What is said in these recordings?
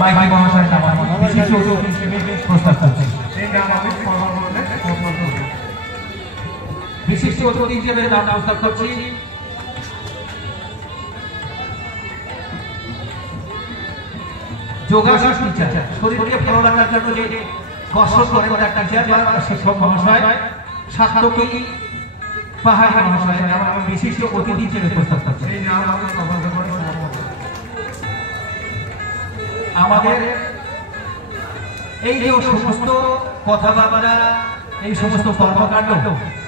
মাইকি মহাশয় বিশেষ অতিথি হিসেবে প্রস্তাব করছেন। বিশিষ্ট অতিথি হিসেবে নাম প্রস্তাব করছি যোগাসন টিচার, শরীরকে ভালো রাখার জন্য যে কসরত করেন তার টিচার বা শিক্ষক মহাশয় সাতকি পাহাড়ি মহাশয় আমি বিশিষ্ট অতিথি হিসেবে প্রস্তাব করছি। আমাদের এই যে সমস্ত কথাবার্তা, এই সমস্ত কর্মকাণ্ড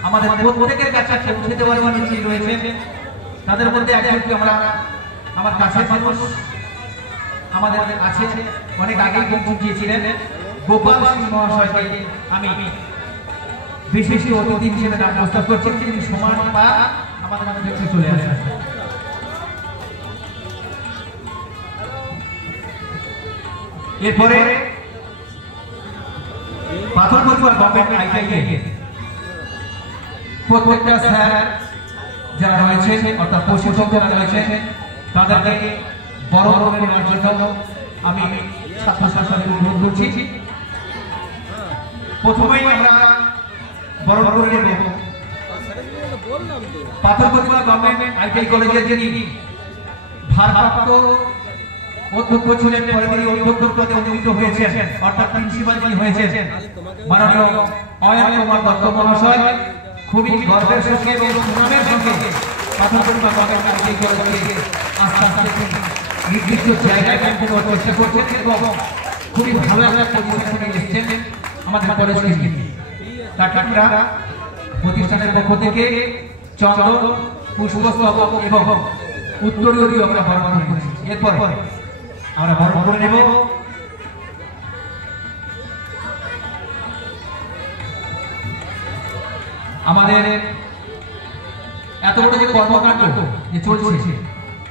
আমাদের প্রত্যেকের কাছে পৌঁছে দেওয়ার জন্য যিনি রয়েছেন, তাদের মধ্যে একজনকে আমার কাছে মানুষ আমাদের আছে, অনেক আগেই পৌঁছিয়েছিলেন গোপাল সিং মহাশয়কে আমি বিশিষ্ট অতিথি হিসেবে নাম প্রস্তাব করছি। তিনি সমান পা আমাদের মধ্যে চলে আসেন। এরপরে পাথরঘাটা গভর্নমেন্ট আইটিআই প্রত্যেকটা স্যার যারা রয়েছেন অর্থাৎ প্রশিক্ষক যারা রয়েছেন তাদেরকে বড় করে নেওয়ার জন্য আমি ছাত্রছাত্রীদের অনুরোধ করছি। প্রথমেই আমরা বড় করে নেব পাথরঘাটা গভর্নমেন্ট আইটিআই কলেজের যিনি ভারপ্রাপ্ত অধ্যক্ষ ছিলেন, পরে তিনি অধ্যক্ষ পদে উন্নীত হয়েছেন অর্থাৎ প্রিন্সিপাল যিনি হয়েছেন মাননীয় অয়ন কুমার দত্ত মহাশয়। খুবই গর্বের সঙ্গে এবং সুনামের সঙ্গে পাথরঘাটা গভর্নমেন্ট আইটিআই কলেজকে আস্তে আস্তে নির্দিষ্ট জায়গায় পৌঁছে দেওয়ার চেষ্টা করছেন এবং খুবই ভালো একটা পজিশনে এসেছেন আমাদের কলেজকে। তাকে আমরা প্রতিষ্ঠানের পক্ষ থেকে চন্দন পুষ্পস্তবক এবং উত্তরীয় আমরা বরণ করেছি। এরপর আমরা বরণ করে নেব আমাদের এত বড় যে কর্মকাণ্ড যে চলছে,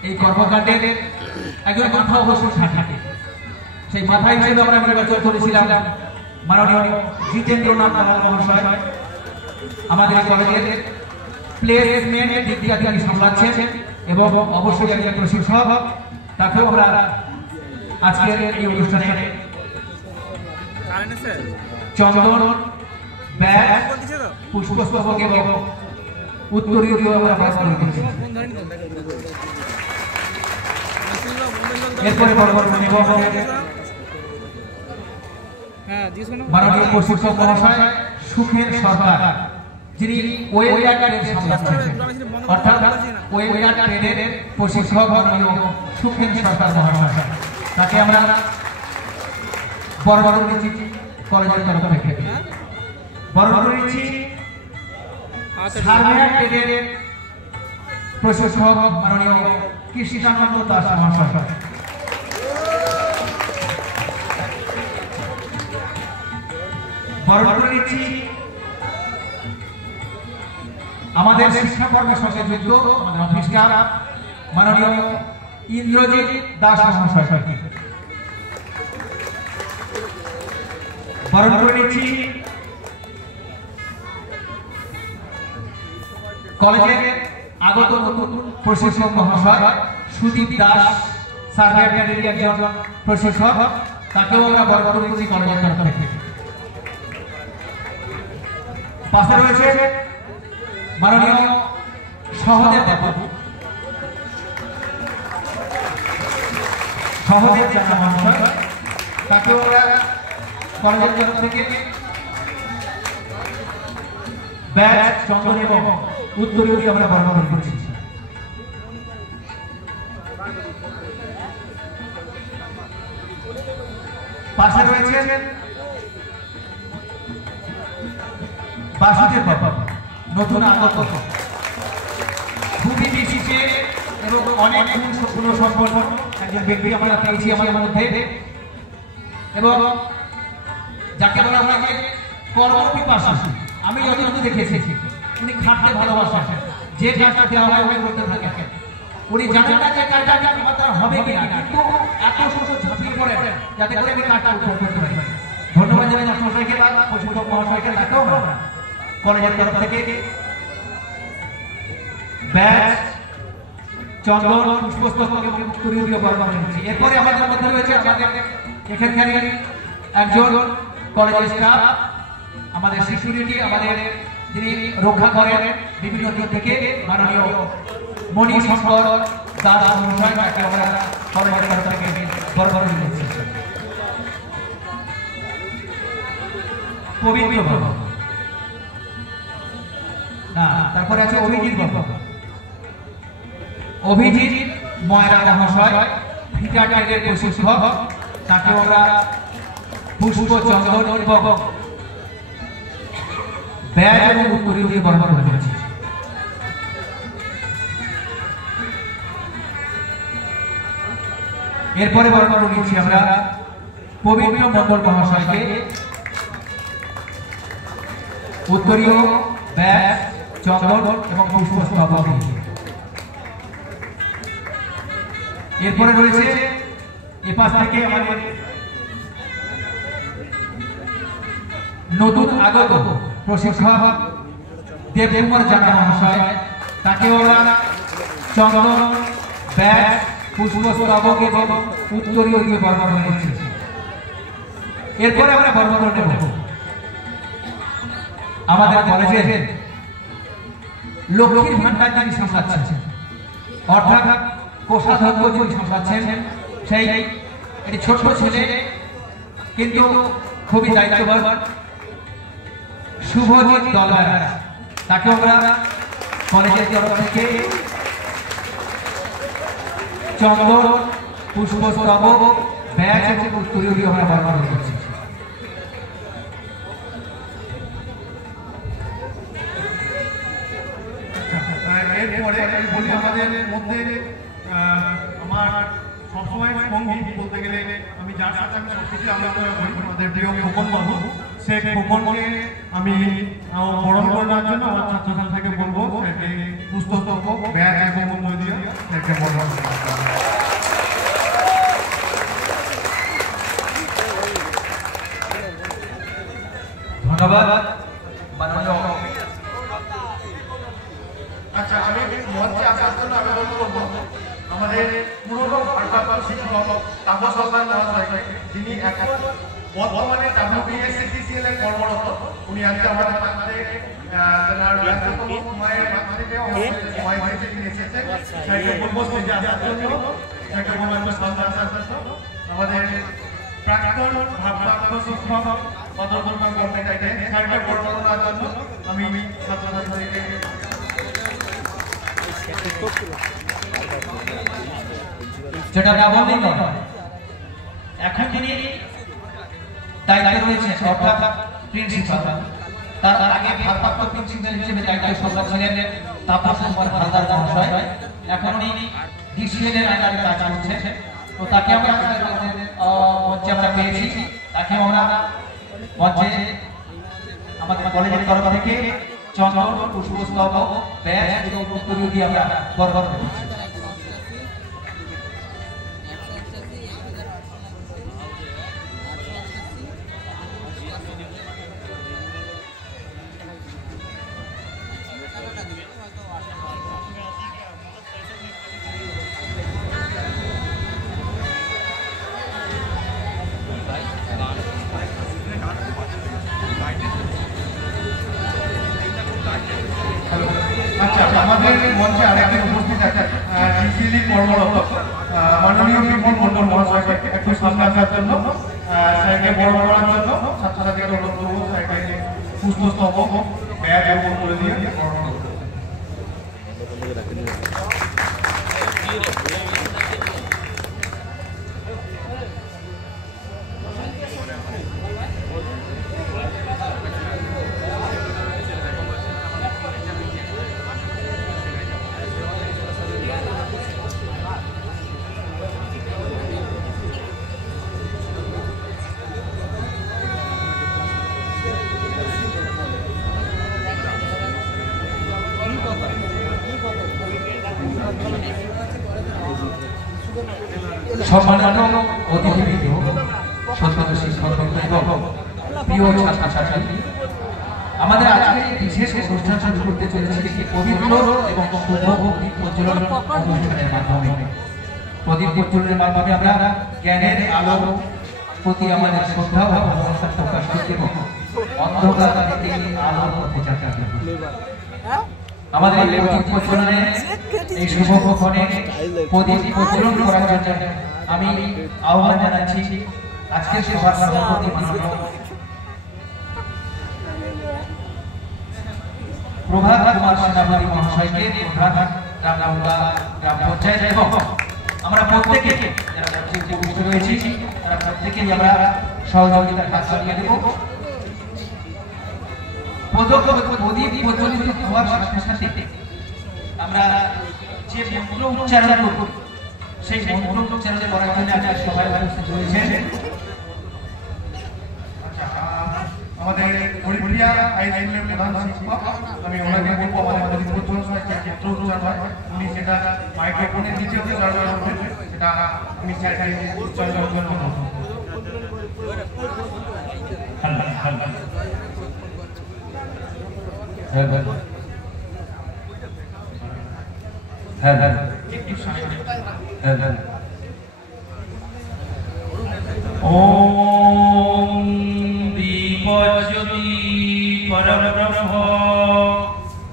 এই কর্মকাণ্ডের একজন মাথা অবশ্যই থাকে। সেই মাথা হিসেবে আমরা নির্বাচন করেছিলাম মাননীয় জিতেন্দ্রনাথ দালাল মহাশয়। আমাদের কলেজের প্লেসমেন্টের দিক দিয়ে তিনি সামলাচ্ছেন এবং অবশ্যই একজন প্রশিক্ষক। তাকেও আমরা আজকের এই অনুষ্ঠানে চন্দন ব্যাগ পুষ্পস্তবক এবং উত্তরীয় আমরা পাস করে দিচ্ছি। এরপরে মাননীয় প্রশিক্ষক মহাশয় সুখেন সরকার, যিনি ওয়েলগার্ড ট্রেড সামলাচ্ছেন অর্থাৎ ওয়েলগার্ড ট্রেডের প্রশিক্ষক মাননীয় সুখেন সরকার মহাশয়। তাকে আমরা বরণ নিচ্ছি কলেজের তরফ থেকে। বরণ নিচ্ছি সার্ভেয়ার ট্রেডের প্রশিক্ষক মাননীয় কৃষ্ণানন্দ দাস মহাশয়। বরণ নিচ্ছি আমাদের শিক্ষাকর্মের সঙ্গে যুক্ত আমাদের অফিস স্টাফ মাননীয় ইন্দ্রজিৎ দাস মহাশয়কে। বরণ করে নিচ্ছি কলেজের আগত নতুন প্রশিক্ষক মহাশয় সুদীপ দাস, সার্ভেয়ার একজন প্রশিক্ষক। তাকেও আমরা বরণ করে নিচ্ছি কলেজের তরফ থেকে। পাশে রয়েছে মাননীয় সহদেব বাবু, সহদেব জানা মহাশয়। তাকেও আমরা কলেজের তরফ থেকে ব্যাচ চন্দন এবং উত্তরীয় আমরা বরণ করছি। পাশে রয়েছে বাসুদেব বাবু, নতুন আগত, খুবই বিশিষ্ট এবং অনেক গুণ সম্পন্ন একজন ব্যক্তি আমরা পেয়েছি আমাদের মধ্যে এবং যাকে বলা হয় যে কর্মপিপাসু। আমি যতটুকু দেখেছি উনি খাটতে ভালোবাসেন, যে কাজটা দেওয়া হয় উনি করতে থাকেন। উনি জানেন না যে কাজটা আমার দ্বারা হবে কিনা, কিন্তু এত সুন্দর ঝাঁপিয়ে পড়েন যাতে করে আমি কাজটা উদ্ধার করতে পারি। ধন্যবাদ জানাই মহাশয়কে বা প্রশিক্ষক মহাশয়কে। তাকেও আমরা কলেজের তরফ থেকে ব্যাচ চন্দন পুষ্পস্তবক এবং কুড়িয়ে বর্ণনা করেছি। এরপরে আমাদের মধ্যে রয়েছে আমাদের এখানকার একজন কলেজের স্টাফ, আমাদের সিকিউরিটি, আমাদের যিনি রক্ষা করেন বিভিন্ন দিক থেকে, মাননীয় মণি শঙ্কর দাস মহাশয়, তাকে আমরা কলেজের তরফ থেকে বর্ণনা দিচ্ছি। পবিত্র বাবা, না তারপরে আছে অভিজিৎ বাবা, অভিজিৎ ময়রা মহাশয় ফিটা টাইটের প্রশিক্ষক, তাকে আমরা পুষ্প চন্দন এবং ব্যাগ এবং উত্তরী দিয়ে বর্ণনা করেছি। এরপরে বর্ণনা নিচ্ছি আমরা পবিত্র মন্ডল মহাশয়কে, উত্তরীয় ব্যাগ চন্দন এবং পুষ্পস্তবক। এরপরে রয়েছে এপাশ থেকে আমাদের নতুন আগত প্রশিক্ষক দেবকুমার জানা মহাশয়, তাকে ওরা চন্দন ব্যাগ পুষ্পস্তবক এবং উত্তরীয় দিয়ে বর্ণনা করেছে। এরপরে আমরা বর্ণনা নেব আমাদের কলেজের লক্ষ্মীর ভান্ডার যিনি সামলাচ্ছেন, অর্থাৎ কোষাধ্যক্ষ যিনি সামলাচ্ছেন, সেই একটি ছোট ছেলে কিন্তু খুবই দায়িত্ববান শুভজিৎ দলদার, তাকে আমরা কলেজের তরফ থেকে চন্দন পুষ্পস্তবক ব্যাগ এবং উত্তরীয় দিয়ে আমরা বর্ণনা করছি। এরপরে আমি বলি আমাদের মধ্যে আমার সবসময় সঙ্গী বলতে গেলে, আমি যার সাথে আমি সবকিছু আলোচনা করি, আমাদের প্রিয় খোকন বাবু, সেই খোকনকে আমি বরণ করে নেওয়ার জন্য আমার ছাত্রছাত্রীকে বলবো সেকে পুস্তক ব্যাগ এবং উত্তরীয় দিয়ে সেকে বরণ করতে। ধন্যবাদ। আচ্ছা, আমি মঞ্চে আসার জন্য আবেদন করবো আমাদের পুরনো ভারপ্রাপ্ত শিক্ষক তাপস সরকার মহাশয়কে, যিনি এখন বর্তমানে WBSCCL এর কর্মরত। উনি আজকে আমাদের মাঝে তেনার ব্যস্ততম সময়ের মাঝে সময় হয়েছে তিনি এসেছেন, সেটাকে বলবো স্টেজে আসার জন্য, সেটাকে বলবো সামনে আসার জন্য। আমাদের প্রাক্তন ভারপ্রাপ্ত শিক্ষক পদকর্মী কর্মীটাকে স্যারকে বর্ণনা করার জন্য আমি ছাত্রছাত্রীকে যেটা না বললেই নয়, এখন যিনি দায়িত্বে রয়েছে অর্থাৎ প্রিন্সিপাল, তার আগে ভারপ্রাপ্ত প্রিন্সিপাল হিসেবে দায়িত্ব সামলাচ্ছিলেন তাপস কুমার হালদার মহাশয়, এখন উনি ডিসিএল এর আন্ডারে কাজ করছেন। তো তাকে আমরা মঞ্চে আমরা পেয়েছি, তাকে আমরা মঞ্চে আমাদের কলেজের তরফ থেকে চন্দন পুষ্পস্তবক ব্যাগ এবং উত্তরীয় দিয়ে আমরা বরণ করছি। আচ্ছা, আমাদের মঞ্চে আরেকজন উপস্থিত আছেন ডিসিএল কর্মরত মাননীয় বিমল মন্ডল মহাশয়কে একটু সামনে আসার জন্য, স্যারকে বরণ করার জন্য ছাত্রছাত্রীকে অনুরোধ করবো স্যারকে পুষ্পস্তবক ব্যাগ এবং উত্তরীয় দিয়ে বরণ করতে। সম্মানিত অতিথিবৃন্দ, শ্রদ্ধেয় শিক্ষকবৃন্দ এবং প্রিয় ছাত্রছাত্রী, আমাদের আজকে এই বিশেষ অনুষ্ঠান শুরু করতে চলেছে একটি পবিত্র এবং শুভ প্রদীপ প্রজ্বলন অনুষ্ঠানের মাধ্যমে। প্রদীপ প্রজ্বলনের মাধ্যমে আমরা জ্ঞানের আলোর প্রতি আমাদের শ্রদ্ধা ও ভালোবাসা প্রকাশ করতে এবং অন্ধকার থেকে আলোর পথে যাত্রা করব। আমাদের এই প্রদীপ প্রজ্বলনে এই শুভক্ষণে প্রদীপ প্রজ্বলন করার জন্য আমি আহ্বান জানাচ্ছি আজকের সভার সভাপতি মাননীয় প্রভাত কুমার সেনাপতি মহাশয়কে, প্রধান গ্রাম পঞ্চায়েত এবং আমরা প্রত্যেকে যারা উপস্থিত রয়েছি তারা প্রত্যেকেই আমরা সহযোগিতার কাজ চালিয়ে দেব। প্রদীপ প্রজ্বলিত হওয়ার সাথে সাথে আমরা যে মন্ত্র উচ্চারণ করব সেই মন্ত্র উচ্চারণ করার জন্য আজকে সবাই উপস্থিত রয়েছেন। আমাদের হরিপুরিয়া হাইস্কুলের প্রধান শিক্ষক, আমি ওনাকে বলবো আমাদের প্রদীপ প্রজ্বলন সময় যে মন্ত্র উচ্চারণ হয় উনি সেটা মাইক্রোফোনের নিচে উচ্চারণ করবেন, সেটা উনি চাইছেন উচ্চারণ করবেন। ओम दीपज्योति परब्रह्म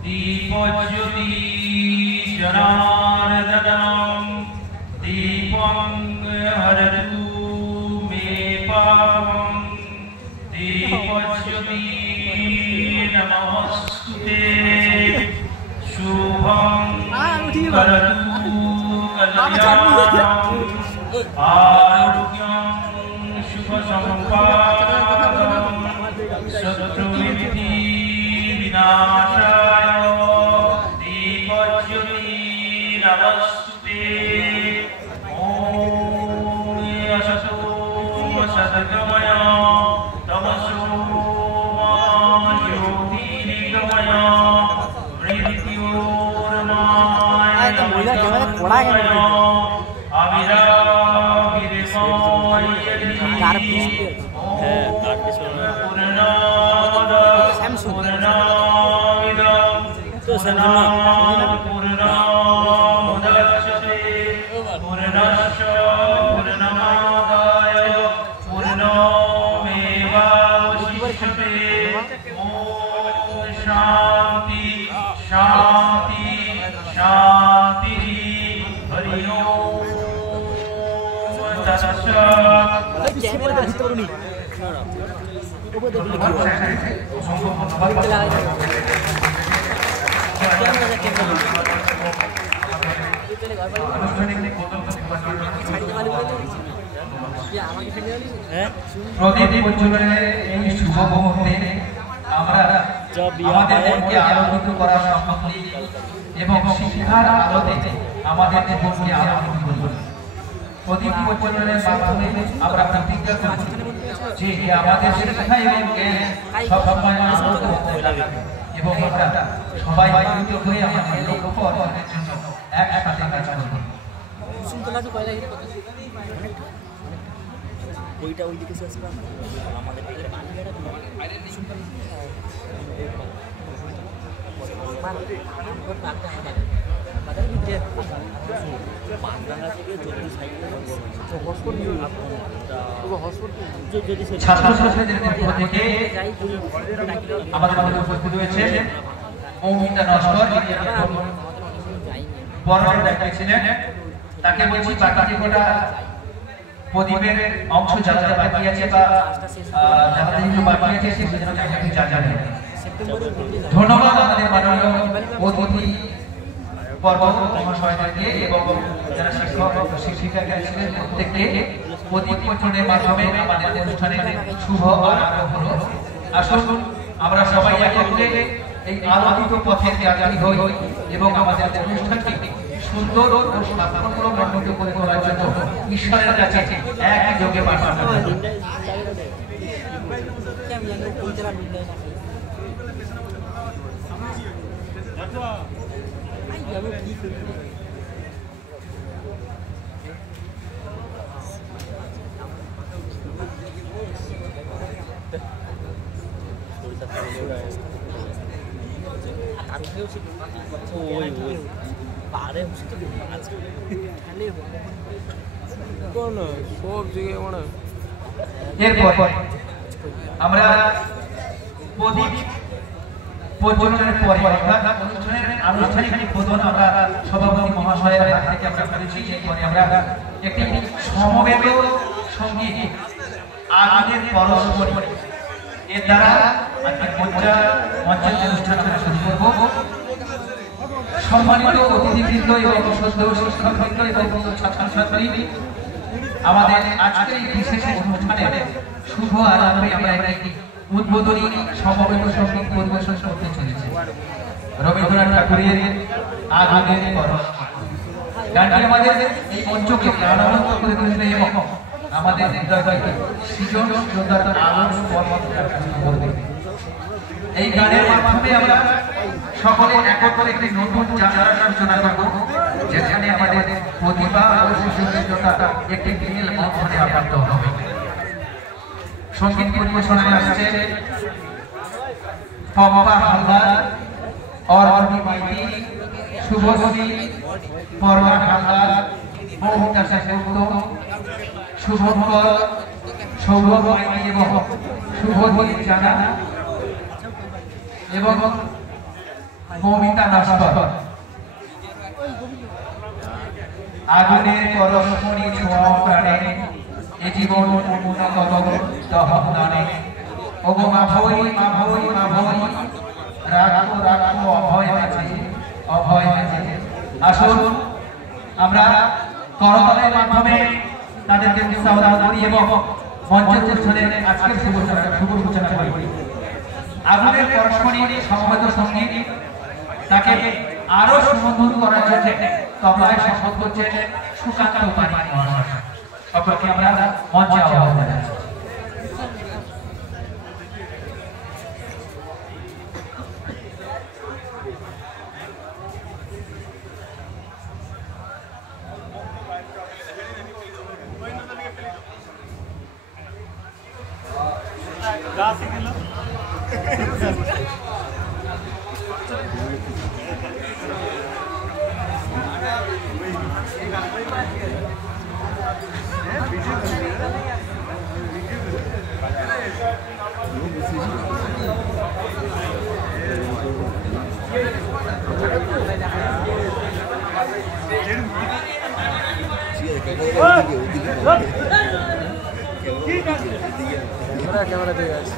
दीपज्योति जनार्दनम दीपं हरतु मे पापं दीपज्योति नमस्ते शुभं करतु कल्याणं आरोग्यं शुभसम्पादनं शत्रुविद्धि विनाशाय दीपज्योति नमस्ते। ॐ असतो सद्गमय तमसो मा ज्योतिर्गमय मृत्योर्माय नमः शांति शांति शांति हरि ओम প্রদীপ প্রজ্বলনের এই শুভ মুহূর্তে আমরা আমাদের মনকে আলোকিত করার সম্বন্ধে এবং শিক্ষার আলোতে আমাদের জীবনকে আলোকিত করব। প্রদীপ প্রজ্বলনের মাধ্যমে আমরা প্রতিজ্ঞা করছি যে আমাদের শিক্ষা এবং জ্ঞান সবসময় আলোকিত হতে থাকবে এবং আমরা সবাই মিলিত হয়ে আমাদের লক্ষ্য অর্জনের জন্য একসাথে কাজ করব। ওইটা ওইদিকে শেষ করা আমাদের ছাত্রছাত্রীদের পক্ষ থেকে আমাদের মধ্যে উপস্থিত রয়েছে মৌমিতা নস্কর, বরণের দায়িত্বে ছিলেন। তাকে বলছি বাকি গোটা প্রদীপের অংশ জ্বালাতে বাকি আছে বা জ্বালাতে কিছু বাকি আছে সেগুলো যেন চাকরি জ্বালাতে। ধন্যবাদ আমাদের মাননীয় অতিথি পর্ব মহাশয়দেরকে এবং যারা শিক্ষক শিক্ষিকাকে ছিলেন প্রত্যেককে। প্রদীপ প্রজ্বলনের মাধ্যমে আমাদের অনুষ্ঠানের শুভ আরম্ভ হলো। আসুন আমরা সবাই একত্রে এই আলোকিত পথের যাত্রী হই এবং আমাদের অনুষ্ঠানটি সুন্দর ও সাফল্যমণ্ডিত করে তোলার জন্য ঈশ্বরের কাছে একই যোগে প্রার্থনা করি। Gracias. এরপর আমরা প্রদীপ প্রজ্বলনের পরে অর্থাৎ অনুষ্ঠানের আনুষ্ঠানিক উদ্বোধন আমরা সভাপতি মহাশয়ের হাত থেকে আমরা করেছি। এরপরে আমরা একটি সমবেত সঙ্গীত আগুনের পরস্পরী এর দ্বারা আজকে মঞ্চের অনুষ্ঠান আমরা শুরু করব। সম্মানিত অতিথিবৃন্দ এবং শ্রদ্ধেয় শিক্ষকবৃন্দ এবং ছাত্রছাত্রী, আমাদের আজকের এই বিশেষ অনুষ্ঠানে শুভ আরম্ভে আমরা একটি উদ্বোধনী সমবেত সঙ্গীত পরিবেশন করতে চলেছি। রবীন্দ্রনাথ ঠাকুরের আগুনের পরস্পরী গানটি আমাদের এই মঞ্চকে প্রাণবন্ত করে তুলবে এবং আমাদের হৃদয়কে সৃজনশীলতার আলোর পর্বত। এই গানের মাধ্যমে আমরা সকলে একত্রে একটি নতুন যাত্রার সূচনা করব, যেখানে আমাদের প্রতিভা ও সৃজনশীলতা একটি মিল বন্ধনে আবদ্ধ হবে। সঙ্গীত পরিবেশনায় আসছে পম্পা হালদার, অরবি মাইতি, শুভশ্রী, পরমা হালদার, মৌমিতা সেনগুপ্ত, শুভঙ্কর, সৌরভ মাইতি এবং শুভদীপ জানা এবং মৌমিতা নস্কর। আগুনের পরস্পরী ছোঁয়া প্রাণে এ জীবন উন্নত দহনানে ওগো মাভৈ মাভৈ মাভৈ রাখো রাখো অভয় আছে অভয় আছে। আসুন আমরা করতালের মাধ্যমে তাদেরকে উৎসাহ দান করি এবং মঞ্চের অনুষ্ঠানের আজকের শুভ সূচনা করি। আগুনের পরস্পরী সমবেত সঙ্গীত তাকে আরো সুমধুর করার জন্য তবলায় শপথ করছেন সুকান্ত পানিক মহাশয়। সকলকে আমরা মঞ্চে আহ্বান জানাচ্ছি। ক্যামেরা ঠিক আছে।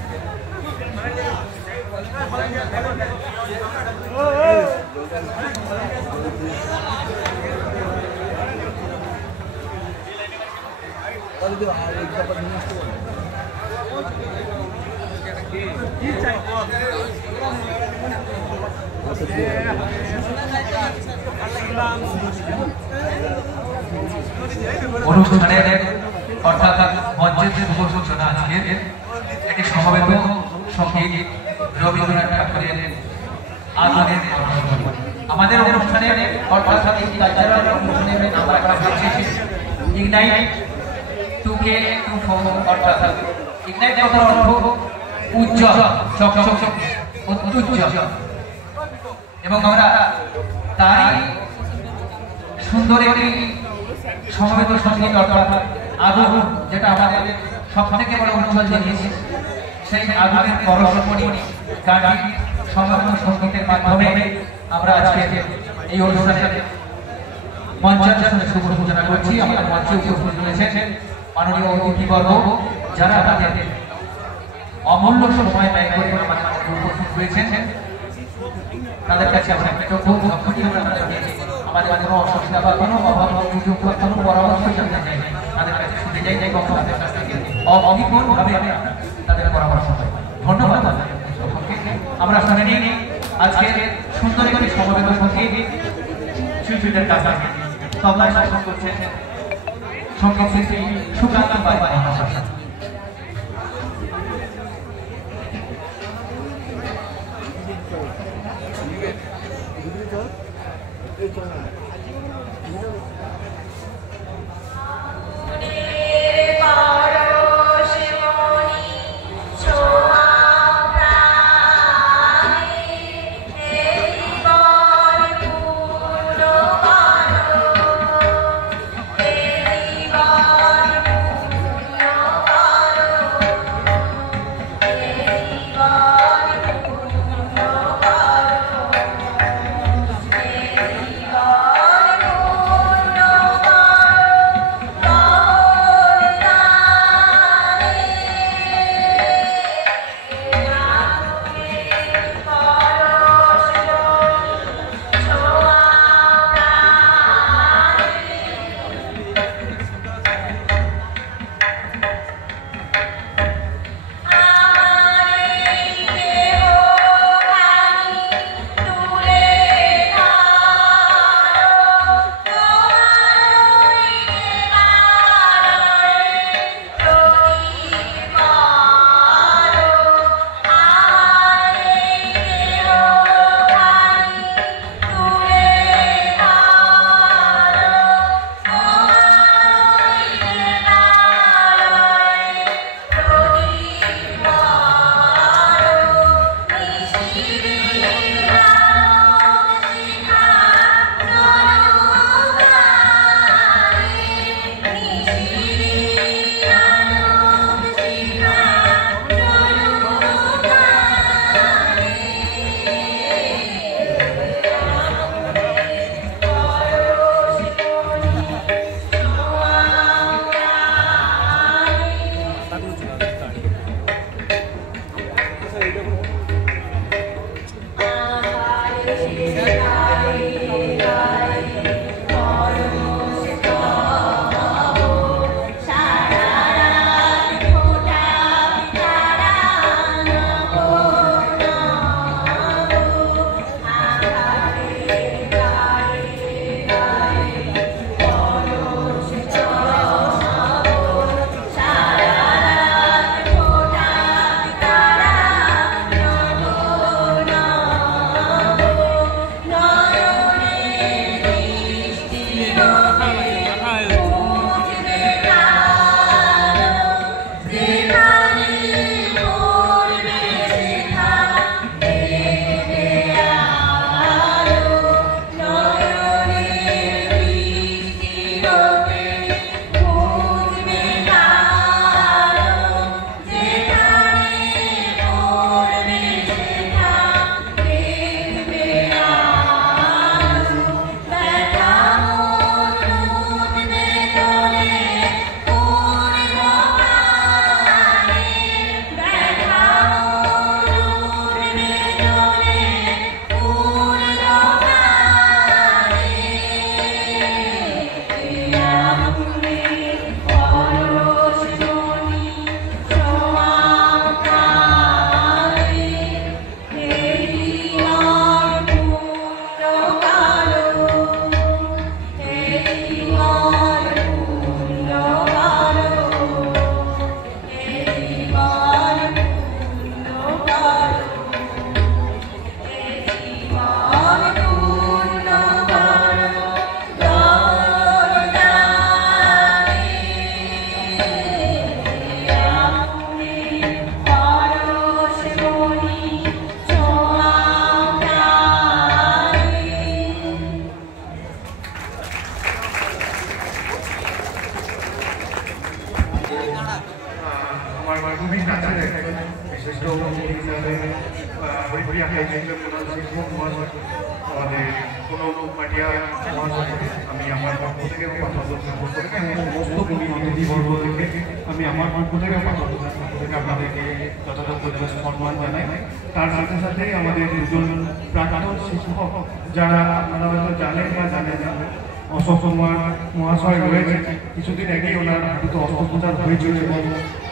অনুষ্ঠানের অর্থাৎ মঞ্চের শুভ সূচনা আজকে একটি সমবেত সঙ্গীত রবীন্দ্রনাথ ঠাকুরের আগুনের পরস্পরী। আমাদের অনুষ্ঠানে অর্থাৎ এই কালচারাল অনুষ্ঠানে আমরা বলছি ইগনাইট 2K 24 অর্থাৎ ইগনাইট কথার অর্থ উজ্জ্বল, চকচক, উজ্জ্বল, এবং আমরা তাই সুন্দর একটি সমবেত সঙ্গীত অর্থাৎ আগুন, যেটা আমাদের সব থেকে বড় উজ্জ্বল জিনিস, সেই আগুনের পরস্পরী গানটি সমবেত সঙ্গীতের মাধ্যমে আমরা আজকে এই অনুষ্ঠানের মঞ্চাসনে শুভ সূচনা করছি। আমাদের মঞ্চে উপস্থিত রয়েছেন মাননীয় অতিথিবর্গ, যারা আমাদের অমূল্য সময় ব্যয় করে উপস্থিত রয়েছেন। তাদের কাছে আমরা কৃতজ্ঞ। আমাদের কোনো অসুবিধা বা কোনো অভাব অভিযোগ বা কোনো পরামর্শ জানতে চাই, তাদের কাছে শুনে যাই যাই কখন তাদের কাছ থেকে অবিকলভাবে তাদের পরামর্শ পাই। ধন্যবাদ সকলকে। আমরা শুনে নিই আজকে সুন্দর একটি সমবেত সঙ্গীত শিল্পীদের কাছে তবলায় শাসন করছেন সঙ্গীত শিল্পী সুকান্ত পানিক মহাশয়। ছোঁয়া প্রায় আমার খুবই কাছের একজন বিশিষ্ট অতিথি হিসাবে হরিপ্রিয়া হাইস্কুলের প্রধান শিক্ষক মহাশয় আমাদের কোনো পাটিয়া মহাশয়, আমি আমার পক্ষ থেকে সমস্ত গুণী অতিথিবর্গ থেকে আমি আমার পক্ষ থেকে আপনাদেরকে যথাযথ সম্মান জানাই। তার সাথে সাথে আমাদের দুজন প্রাক্তন শিক্ষক যারা আপনারা হয়তো জানেন বা জানেন না, অশোক কুমার মহাশয় রয়েছে, কিছুদিন আগেই ওনার হাঁটুতে অস্ত্রোপচার হয়েছিল এবং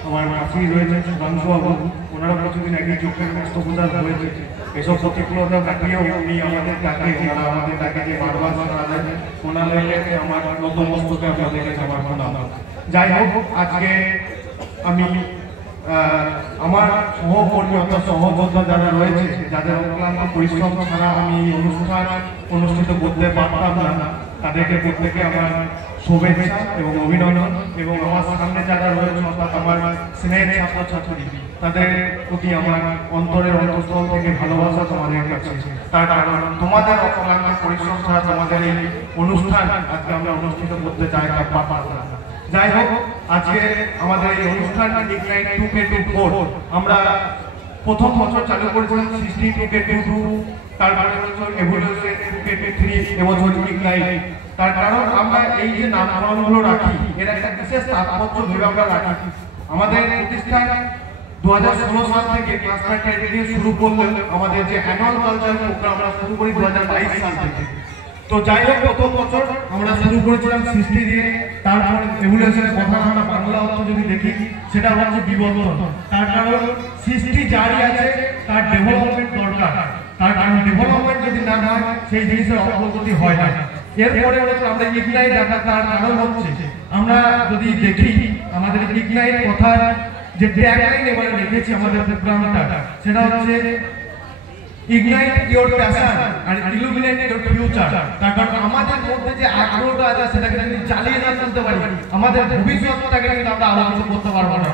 আমার কাছেই রয়েছে সুধাংশুবাবু, ওনারা কিছুদিন আগেই চোখের অস্ত্রোপচার হয়েছে। এসব প্রতিকূলতা কাটিয়েও উনি আমাদের ডাকে, ওনারা আমাদের ডাকে যে বারবার সাড়া দেন, ওনাদেরকে আমার নতমস্তকে আপনাদেরকে সমর্পণ। যাই হোক, আজকে আমি আমার সহকর্মী অর্থাৎ সহযোদ্ধা যারা রয়েছে, যাদের অক্লান্ত পরিশ্রম ছাড়া আমি অনুষ্ঠান অনুষ্ঠিত করতে পারতাম না, তাদেরকে প্রত্যেকে আমার শুভেচ্ছা এবং অভিনন্দন। এবং আমার সামনে যারা রয়েছে অর্থাৎ আমার স্নেহের ছাত্রছাত্রী, তাদের প্রতি আমার অন্তরের অন্তঃস্থল থেকে ভালোবাসা তোমাদের কাছে। তার কারণ তোমাদের অক্লান্ত পরিশ্রম ছাড়া তোমাদের এই অনুষ্ঠান আজকে আমরা অনুষ্ঠিত করতে চাই পারতাম না। যাই হোক, আজকে আমাদের এই অনুষ্ঠান ইগনাইট 2K24 আমরা প্রথম বছর চালু করেছিলাম 16-2K22, তারপরে বছর এভলিউশন 2K23, এবছর ইগনাইট। তার কারণ আমরা এই যে নামকরণগুলো রাখি এর একটা বিশেষ তাৎপর্য ধরে আমরা রাখি। আমাদের প্রতিষ্ঠান 2016 সাল থেকে ক্লাসমেট দিয়ে শুরু করলে আমাদের যে অ্যানুয়াল কালচার প্রোগ্রাম আমরা শুরু করি 2022 সাল থেকে। তো যাই হোক, প্রথম বছর আমরা শুরু করেছিলাম সৃষ্টি দিয়ে, তারপর এভলিউশনের কথা আমরা বাংলা অর্থ যদি দেখি সেটা হচ্ছে বিবর্তন। তার কারণ সৃষ্টি জারি আছে, তার ডেভেলপমেন্ট দরকার। তার কারণ ডেভেলপমেন্ট যদি না হয় সেই জিনিসের অগ্রগতি হয় না। এরপরে আমরা ইগনাইট রাখা, তার কারণ হচ্ছে আমরা যদি দেখি আমাদের ইগনাইট কথার যে ট্যাগলাইন এবারে রেখেছি আমাদের প্রোগ্রামটা, সেটা হচ্ছে ইগনাইট ইওর প্যাশন আর ইলুমিনেট ইওর ফিউচার। তার কারণ আমাদের মধ্যে যে আগ্রহটা আছে সেটাকে যদি জ্বালিয়ে না তুলতে পারি, আমাদের ভবিষ্যৎটাকে কিন্তু আমরা আলোকিত করতে পারবো না।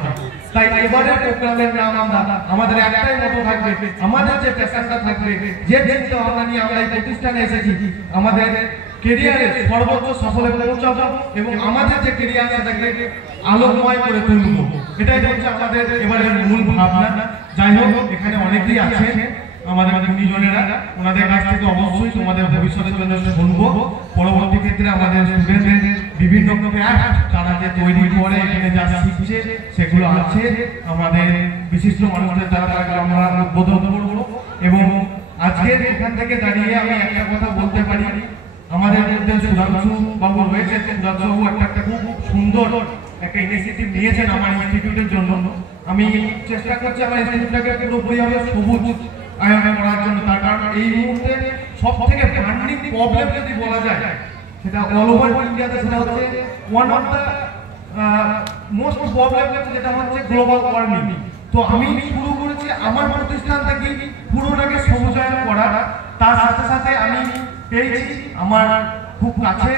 তাই এবারের প্রোগ্রামের নাম আমরা আমাদের একটাই মতো থাকবে, আমাদের যে প্যাশনটা থাকবে, যে চিন্তা ভাবনা নিয়ে আমরা এই প্রতিষ্ঠানে এসেছি, আমাদের ক্যারিয়ারে সর্বোচ্চ সাফল্যে পৌঁছাবো এবং আমাদের যে ক্যারিয়ার সেটাকে আলোকময় করে তুলবো, এটাই হচ্ছে আমাদের এবারের মূল ভাবনা। যাই হোক, এখানে অনেকেই আছে আমাদের গুণীজনেরা, ওনাদের কাছ থেকে অবশ্যই তোমাদের ভবিষ্যতের জন্য শুনবো। পরবর্তী ক্ষেত্রে আমাদের স্টুডেন্টদের বিভিন্ন ক্রাফট তারা যে তৈরি করে এখানে যা শিখছে সেগুলো আছে, আমাদের বিশিষ্ট মানুষদের দ্বারা তাকে আমরা উদ্বোধন করবো। এবং আজকে এখান থেকে দাঁড়িয়ে আমি একটা কথা বলতে পারি, আমাদের মধ্যে সুধাংশু বাবু রয়েছে। সুধাংশু বাবু একটা খুব সুন্দর একটা ইনিশিয়েটিভ নিয়েছেন আমার ইনস্টিটিউটের জন্য। আমি চেষ্টা করছি আমার ইনস্টিটিউটটাকে পুরোপুরিভাবে সবুজ আয়নে করার জন্য। তার কারণ এই মুহূর্তে সব থেকে বার্নিং প্রবলেম যদি বলা যায় সেটা অল ওভার ইন্ডিয়াতে, সেটা হচ্ছে one of the most problem যেটা হচ্ছে গ্লোবাল ওয়ার্মিং। তো আমি শুরু করেছি আমার প্রতিষ্ঠান থেকে পুরোটাকে সবুজায়ন করা। তার সাথে সাথে আমি পেয়েছি আমার খুব কাছে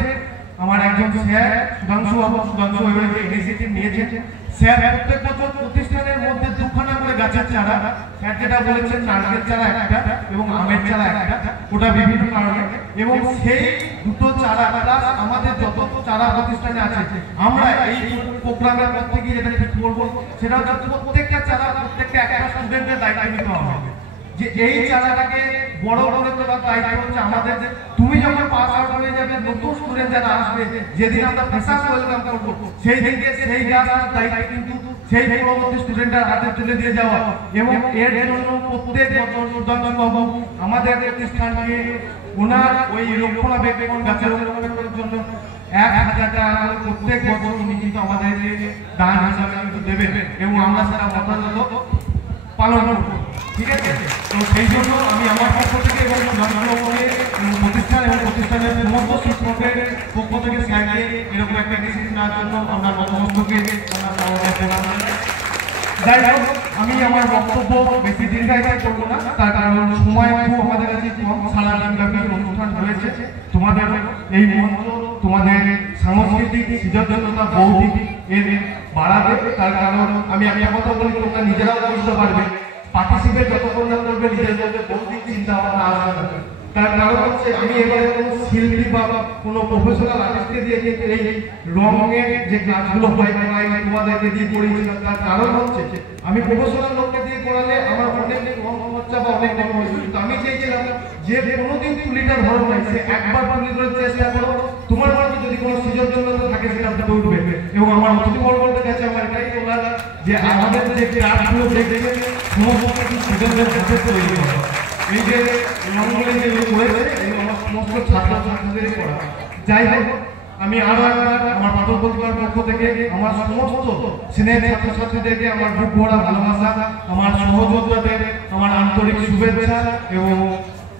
আমার একজন স্যার সুধাংশু বাবু। সুধাংশু এবারে যে ইনিশিয়েটিভ নিয়েছেন, স্যার প্রত্যেক বছর প্রতিষ্ঠানের মধ্যে দুখানা করে গাছের চারা, স্যার যেটা বলেছেন নারকেল চারা একটা এবং আমের চারা একটা, ওটা বিভিন্ন কারণে। এবং সেই দুটো চারা প্লাস আমাদের যত চারা প্রতিষ্ঠানে আছে, আমরা এই প্রোগ্রামের মধ্যে গিয়ে যেটা ঠিক করবো সেটা হচ্ছে প্রত্যেকটা চারা প্রত্যেকটা একটা স্টুডেন্টের দায়িত্ব নিতে হবে, যে এই চারাটাকে বড় করে তোলার দায়িত্ব হচ্ছে আমাদের। তুমি যখন পাস আউট হয়ে যাবে, নতুন স্টুডেন্ট যারা আসবে, যেদিন আমরা ফ্রেশার্স ওয়েলকাম করবো সেই দিনকে সেই গাছটার দায়িত্ব কিন্তু সেই পরবর্তী স্টুডেন্টের হাতে তুলে দিয়ে যাওয়া। এবং এর জন্য প্রত্যেক বছর সুধাংশু বাবু আমাদের প্রতিষ্ঠানকে ওনার ওই রক্ষণাবেক্ষণ গাছের রক্ষণাবেক্ষণের জন্য 1000 টাকা প্রত্যেক বছর উনি কিন্তু আমাদেরকে দান হিসাবে কিন্তু দেবেন এবং আমরা সেটা যথাযথ পালন করবো। ঠিক আছে? তো সেই জন্য আমি আমার পক্ষ থেকে এবং প্রতিষ্ঠান এবং প্রতিষ্ঠানের সমস্ত শিক্ষকের পক্ষ থেকে স্যারকে এরকম একটা ইনিশিয়েটিভ নেওয়ার জন্য আমরা নতমস্তকে যাই হোক, আমি আমার বক্তব্য বেশি দীর্ঘায়িত করবো না, তার কারণ সময় খুব আমাদের কাছে কম। সারা দিনব্যাপী অনুষ্ঠান রয়েছে, তোমাদের এই মঞ্চ তোমাদের সাংস্কৃতিক সৃজনশীলতা বৌদ্ধিক এর বাড়াবে। তার কারণ আমি একটা কথা বলি, তোমরা নিজেরাও বুঝতে পারবে পার্টিসিপেট যতক্ষণ না করবে নিজের মধ্যে বৌদ্ধিক চিন্তা ভাবনা আসবে। তার কারণ হচ্ছে আমি এবারে কোনো শিল্পী বা কোনো প্রফেশনাল আর্টিস্টকে দিয়ে এই রঙের যে কাজগুলো হয় তোমাদেরকে দিয়ে করিয়েছিলাম। তার কারণ হচ্ছে আমি প্রফেশনাল লোককে দিয়ে করালে আমার অনেক রং খরচা বা অনেক রকম হয়েছিল, কিন্তু আমি চেয়েছিলাম যে কোনোদিন তুলিটার ধরন নাই, সে একবার তুলি ধরে চেষ্টা করো, তোমার মধ্যে যদি কোনো সৃজনশীলতা থাকে সেটা ফুটে উঠবে। এবং আমার অতিথিবর্গদের কাছে আমার এটাই বলার যে আমাদের যে ক্রাফটগুলো দেখবে সমস্ত কিছু সৃজনশীল হাতে তৈরি করা। এই যে রঙগুলি যেগুলো করেছে এগুলো আমার সমস্ত ছাত্রছাত্রীদেরই করা। যাই হোক, আমি আরো একবার আমার পাথর প্রতিভার পক্ষ থেকে আমার সমস্ত স্নেহের ছাত্রছাত্রীদেরকে আমার বুক ভরা ভালোবাসা, আমার সহযোদ্ধাদের আমার আন্তরিক শুভেচ্ছা এবং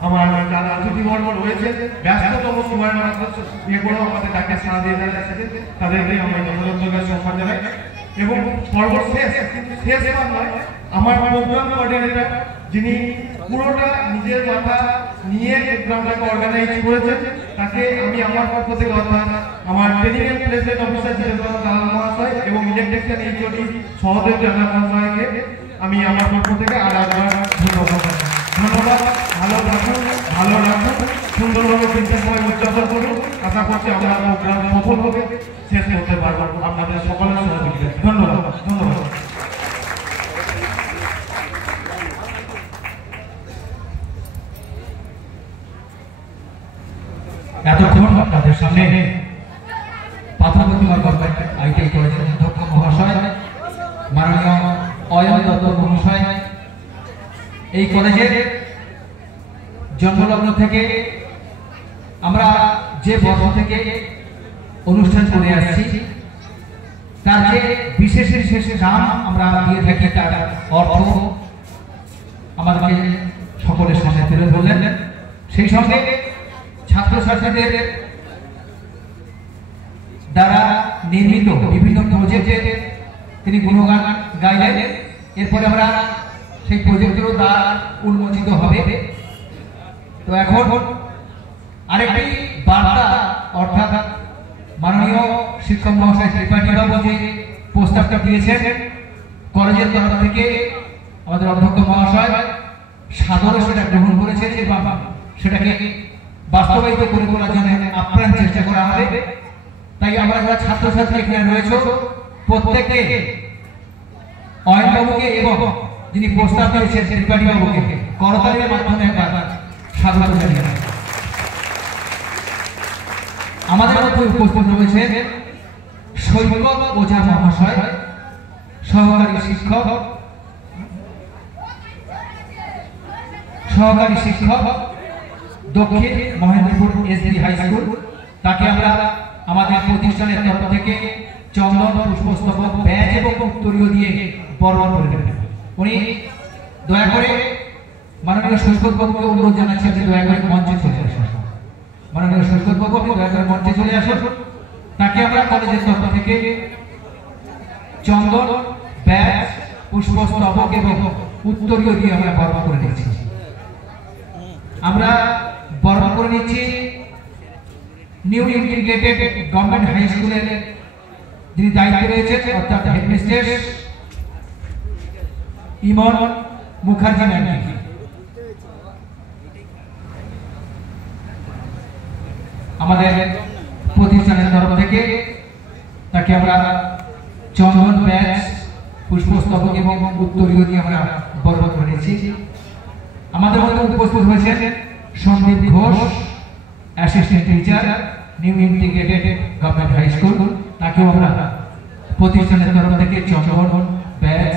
আমার যারা অতিথিবর্গ রয়েছে ব্যস্ততম সময়ের মধ্যে ইয়ে করেও আমাদের ডাকে সাড়া দিয়ে যাচ্ছে তাদেরকে আমি যথাযথভাবে সম্মান জানাই। এবং সর্বশেষ শেষ নয়, আমার প্রোগ্রাম কোঅর্ডিনেটর যিনি পুরোটা নিজের মাথা নিয়ে প্রোগ্রামটাকে অর্গানাইজ করেছেন, তাকে আমি আমার পক্ষ থেকে আমার ট্রেনিং এন্ড প্লেসমেন্ট অফিসার দালাল মহাশয় এবং ইলেকট্রিশিয়ান এইচওডি সহদেব জানা মহাশয়কে আমি আমার পক্ষ থেকে আলাদা ধন্যবাদ। ভালো রাখুন, সুন্দরভাবে তিনটার সময় উদযাপন করুন। আশা করছি আমরা প্রোগ্রাম সফল হবে শেষ করতে পারবো আপনাদের সকলের সহযোগিতা। ধন্যবাদ। এতক্ষণ আপনাদের সামনে পাথর প্রতিমা গভর্নমেন্ট আইটিআই কলেজের অধ্যক্ষ মহাশয় মাননীয় অয়ন দত্ত মহাশয় এই কলেজের জন্মলগ্ন থেকে আমরা যে বর্ষ থেকে অনুষ্ঠান করে আসছি তার যে বিশেষ নাম আমরা দিয়ে থাকি তার অর্থ আমাদেরকে সকলের সামনে তুলে ধরলেন। সেই সঙ্গে ছাত্রছাত্রীদের দ্বারা নির্মিত বিভিন্ন প্রজেক্টের তিনি গুণগান গাইলেন। এরপরে আমরা সেই প্রজেক্টেরও দ্বার উন্মোচিত হবে। তো এখন আরেকটি বার্তা, অর্থাৎ মাননীয় শিক্ষক মহাশয় ত্রিপাঠী বাবু যে প্রস্তাবটা দিয়েছেন কলেজের তরফ থেকে আমাদের অধ্যক্ষ মহাশয় সাদরে সেটা গ্রহণ করেছেন এবং সেটাকে বাস্তবায়িত করে তোলার জন্য আপ্রাণ চেষ্টা করা হবে। তাই আমরা যারা ছাত্রছাত্রী এখানে রয়েছে প্রত্যেককে অয়নবাবুকে এবং যিনি প্রস্তাব দিয়েছেন ত্রিপাঠী বাবুকে করতালির মাধ্যমে একবার স্বাগত জানিয়ে আমাদের মধ্যে উপস্থিত রয়েছে সৈকত ওঝা মহাশয়, সহকারী শিক্ষক দক্ষিণ মহেন্দ্রপুর এসডি হাই স্কুল। তাকে আমরা আমাদের প্রতিষ্ঠানের তরফ থেকে চন্দন, পুষ্পস্তবক, ব্যাজ এবং উত্তরীয় দিয়ে বরণ করে দেবেন। উনি দয়া করে মাননীয় সৈকত বাবুকে অনুরোধ জানাচ্ছেন যে দয়া করে মঞ্চে চলে আসুন। মাননীয় সৈকত বাবু আপনি দয়া করে মঞ্চে চলে আসুন। তাকে আমরা কলেজের তরফ থেকে চন্দন, ব্যাজ, পুষ্পস্তবক এবং উত্তরীয় দিয়ে আমরা বরণ করে নিচ্ছি। আমরা বরণ করে নিচ্ছি নিউ ইন্টিগ্রেটেড গভর্নমেন্ট হাই স্কুলের যিনি দায়িত্বে রয়েছেন অর্থাৎ হেডমিস্ট্রেস ইমন মুখার্জি ম্যামকে। আমাদের প্রতিষ্ঠানের তরফ থেকে তাকে আমরা চন্দন, ব্যাজ, পুষ্পস্তবক এবং উত্তরীয় দিয়ে আমরা বরণ করে নিচ্ছি। আমাদের মধ্যে উপস্থিত হয়েছেন Sandip Ghosh, assistant teacher, new integrated government high school. তাকেও আমরা প্রতিষ্ঠানের তরফ থেকে চন্দন, ব্যাজ,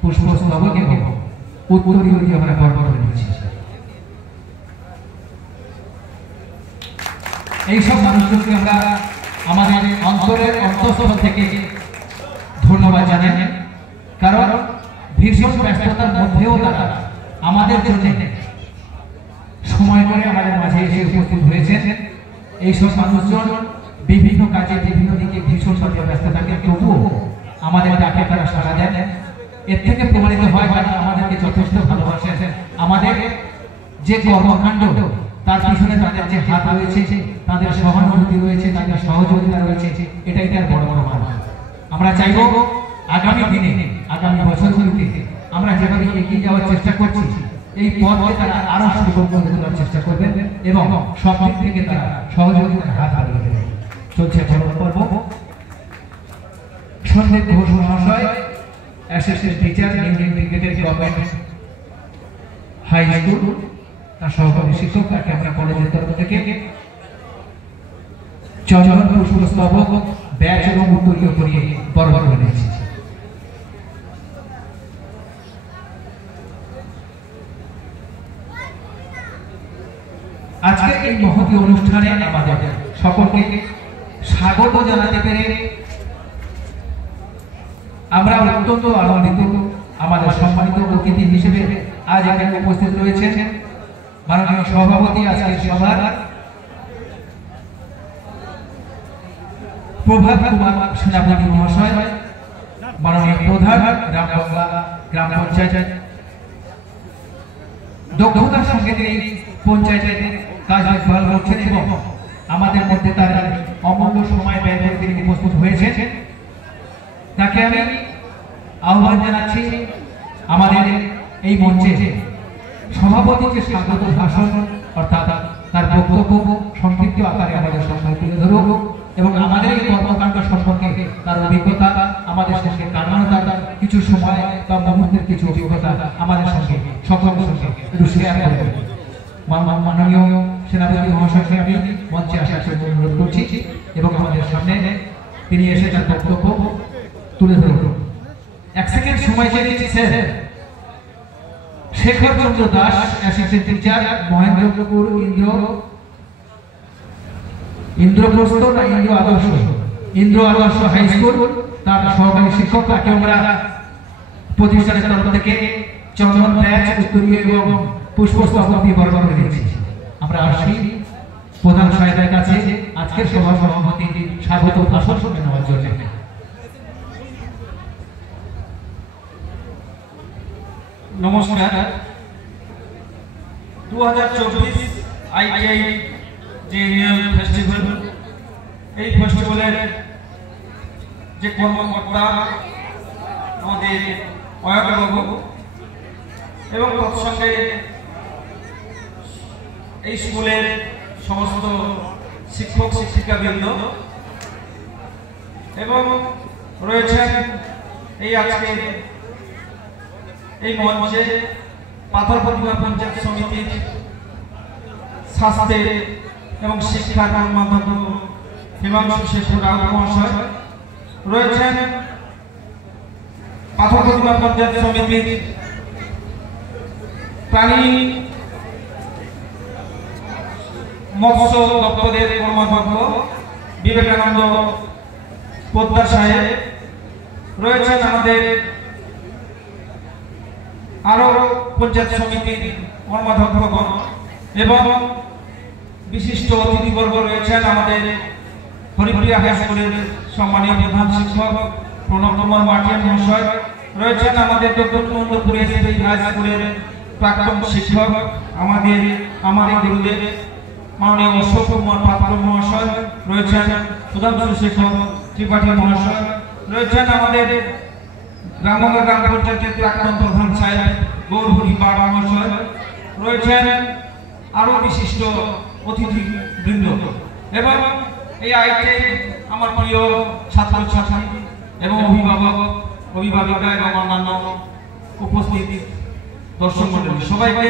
পুষ্পস্তবক এবং উত্তরীয় দিয়ে আমরা বরণ করে নিচ্ছি। এইসব মানুষদেরকে আমরা আমাদের অন্তরের অন্তঃস্থল থেকে ধন্যবাদ জানাই, কারণ ভীষণ ব্যস্ততার মধ্যেও তারা আমাদের জন্য সময় করে আমাদের মাঝে এসে উপস্থিত হয়েছেন। এইসব মানুষজন বিভিন্ন কাজে বিভিন্ন দিকে ভীষণভাবে ব্যস্ত থাকে, তবুও আমাদের ডাকে তারা সাড়া দেন। এর থেকে প্রমাণিত হয় তারা আমাদেরকে যথেষ্ট ভালোবাসেন। আমাদের যে কর্মকাণ্ড তার পিছনে তাদের যে হাত রয়েছে, তাদের সহানুভূতি রয়েছে, তাদের সহযোগিতা রয়েছে, এটাই তার বড় বড় প্রমাণ। আমরা চাইব আগামী দিনে, আগামী বছরগুলিতে আমরা যেভাবে এগিয়ে যাওয়ার চেষ্টা করছি এই পথকে তারা আরো সুগম করে তোলার চেষ্টা করবেন এবং সব দিক থেকে তারা সহযোগিতার হাত বাড়িয়ে দেবেন। চলছে পর্ব। সন্দীপ ঘোষ মহাশয়, assistant teacher, new integrated government high school, তার সহকারী শিক্ষক, তাকে আমরা কলেজের তরফ থেকে চন্দন পুষ্পস্তবক, ব্যাচ এবং উত্তরীয় করিয়ে বরবার করে নিয়েছি। আজকে এই মহতী অনুষ্ঠানে আমাদের সকলকে স্বাগত জানাতে পেরে আমরা অত্যন্ত আনন্দিত। আমাদের সম্মানিত অতিথি হিসেবে আজ এখানে উপস্থিত রয়েছেন মাননীয় সভাপতি আজকের সভার প্রভাত কুমার সেনাপতি মহাশয়, মাননীয় প্রধান রামগঙ্গা গ্রাম পঞ্চায়েত, দক্ষতার সঙ্গে তিনি পঞ্চায়েতের কাজ দেখভাল করছেন এবং আমাদের মধ্যে তার অমূল্য সময় ব্যয় করে তিনি উপস্থিত হয়েছেন। তাকে আমি আহ্বান জানাচ্ছি আমাদের এই মঞ্চে সভাপতিকে স্বাগত ভাষণ অর্থাৎ তার বক্তব্য সংক্ষিপ্ত আকারে আমাদের সামনে তুলে ধরুক এবং আমাদের এই কর্মকাণ্ড সম্পর্কে তার অভিজ্ঞতা, আমাদের সঙ্গে কাটানো তার কিছু সময় বা মুহূর্তের কিছু অভিজ্ঞতা আমাদের সঙ্গে সকলের সঙ্গে একটু শেয়ার করবেন। মাননীয় সেনাপতি মহাশয়কে আমি মঞ্চে আসার জন্য অনুরোধ করছি এবং আমাদের সামনে তিনি এসে তার বক্তব্য তুলে ধরুন। এক সেকেন্ড সময় চেয়ে দিচ্ছি sir. Shekhar Chandra Das, assistant teacher, Mahendrapur Indraprastha না ইন্দ্র আদর্শ হাই স্কুল, তার সহকারী শিক্ষক, তাকে আমরা প্রতিষ্ঠানের তরফ থেকে চন্দন, ব্যাচ, উত্তরীয় এবং পুষ্পস্তবক দিয়ে বরণ করে দিচ্ছি। আমরা আসি প্রধান সাহেবের কাছে আজকের সভা সভাপতি স্বাগত ভাষণ শুনে নেওয়ার জন্য। নমস্কার। 2024 আইটিআই যে অ্যানুয়াল ফেস্টিভ্যাল, এই ফেস্টিভ্যালের যে কর্মকর্তা আমাদের অয়নবাবু এবং তৎসঙ্গে এই স্কুলের সমস্ত শিক্ষক শিক্ষিকাবৃন্দ এবং রয়েছেন এই আজকে এই মঞ্চে পাথর প্রতিমা পঞ্চায়েত সমিতির স্বাস্থ্য এবং শিক্ষার কর্মকর্তা হিমাংশু শেখর রাউত মহাশয়, রয়েছেন পাথর প্রতিমা পঞ্চায়েত সমিতির প্রাণী মৎস্য দপ্তরের কর্মাধ্যক্ষ বিবেকানন্দ পোদ্দার সাহেব, রয়েছেন আমাদের আরো পঞ্চায়েত সমিতির কর্মাধ্যক্ষগণ এবং বিশিষ্ট অতিথিবর্গ রয়েছেন আমাদের হরিপ্রিয়া হাই স্কুলের সম্মানীয় প্রধান শিক্ষক প্রণব কুমার মাটিয়া মহাশয়, রয়েছেন আমাদের দক্ষিণমন্ডলপুর এসপি হাই স্কুলের প্রাক্তন শিক্ষক আমার গুরুদেব মাননীয় অশোক কুমার পাত্র মহাশয়, রয়েছেন সুধাংশু শেখর ত্রিপাঠী মহাশয়, রয়েছেন আমাদের রামগঙ্গা গ্রাম পঞ্চায়েতের প্রাক্তন প্রধান সাহেব গৌরহরি বাড়া মহাশয়, রয়েছেন আরো বিশিষ্ট অতিথিবৃন্দ এবং এই আইটে আমার প্রিয় ছাত্রছাত্রী এবং অভিভাবিকা এবং অন্যান্য উপস্থিত দর্শক মন্ডলী, সবাইকে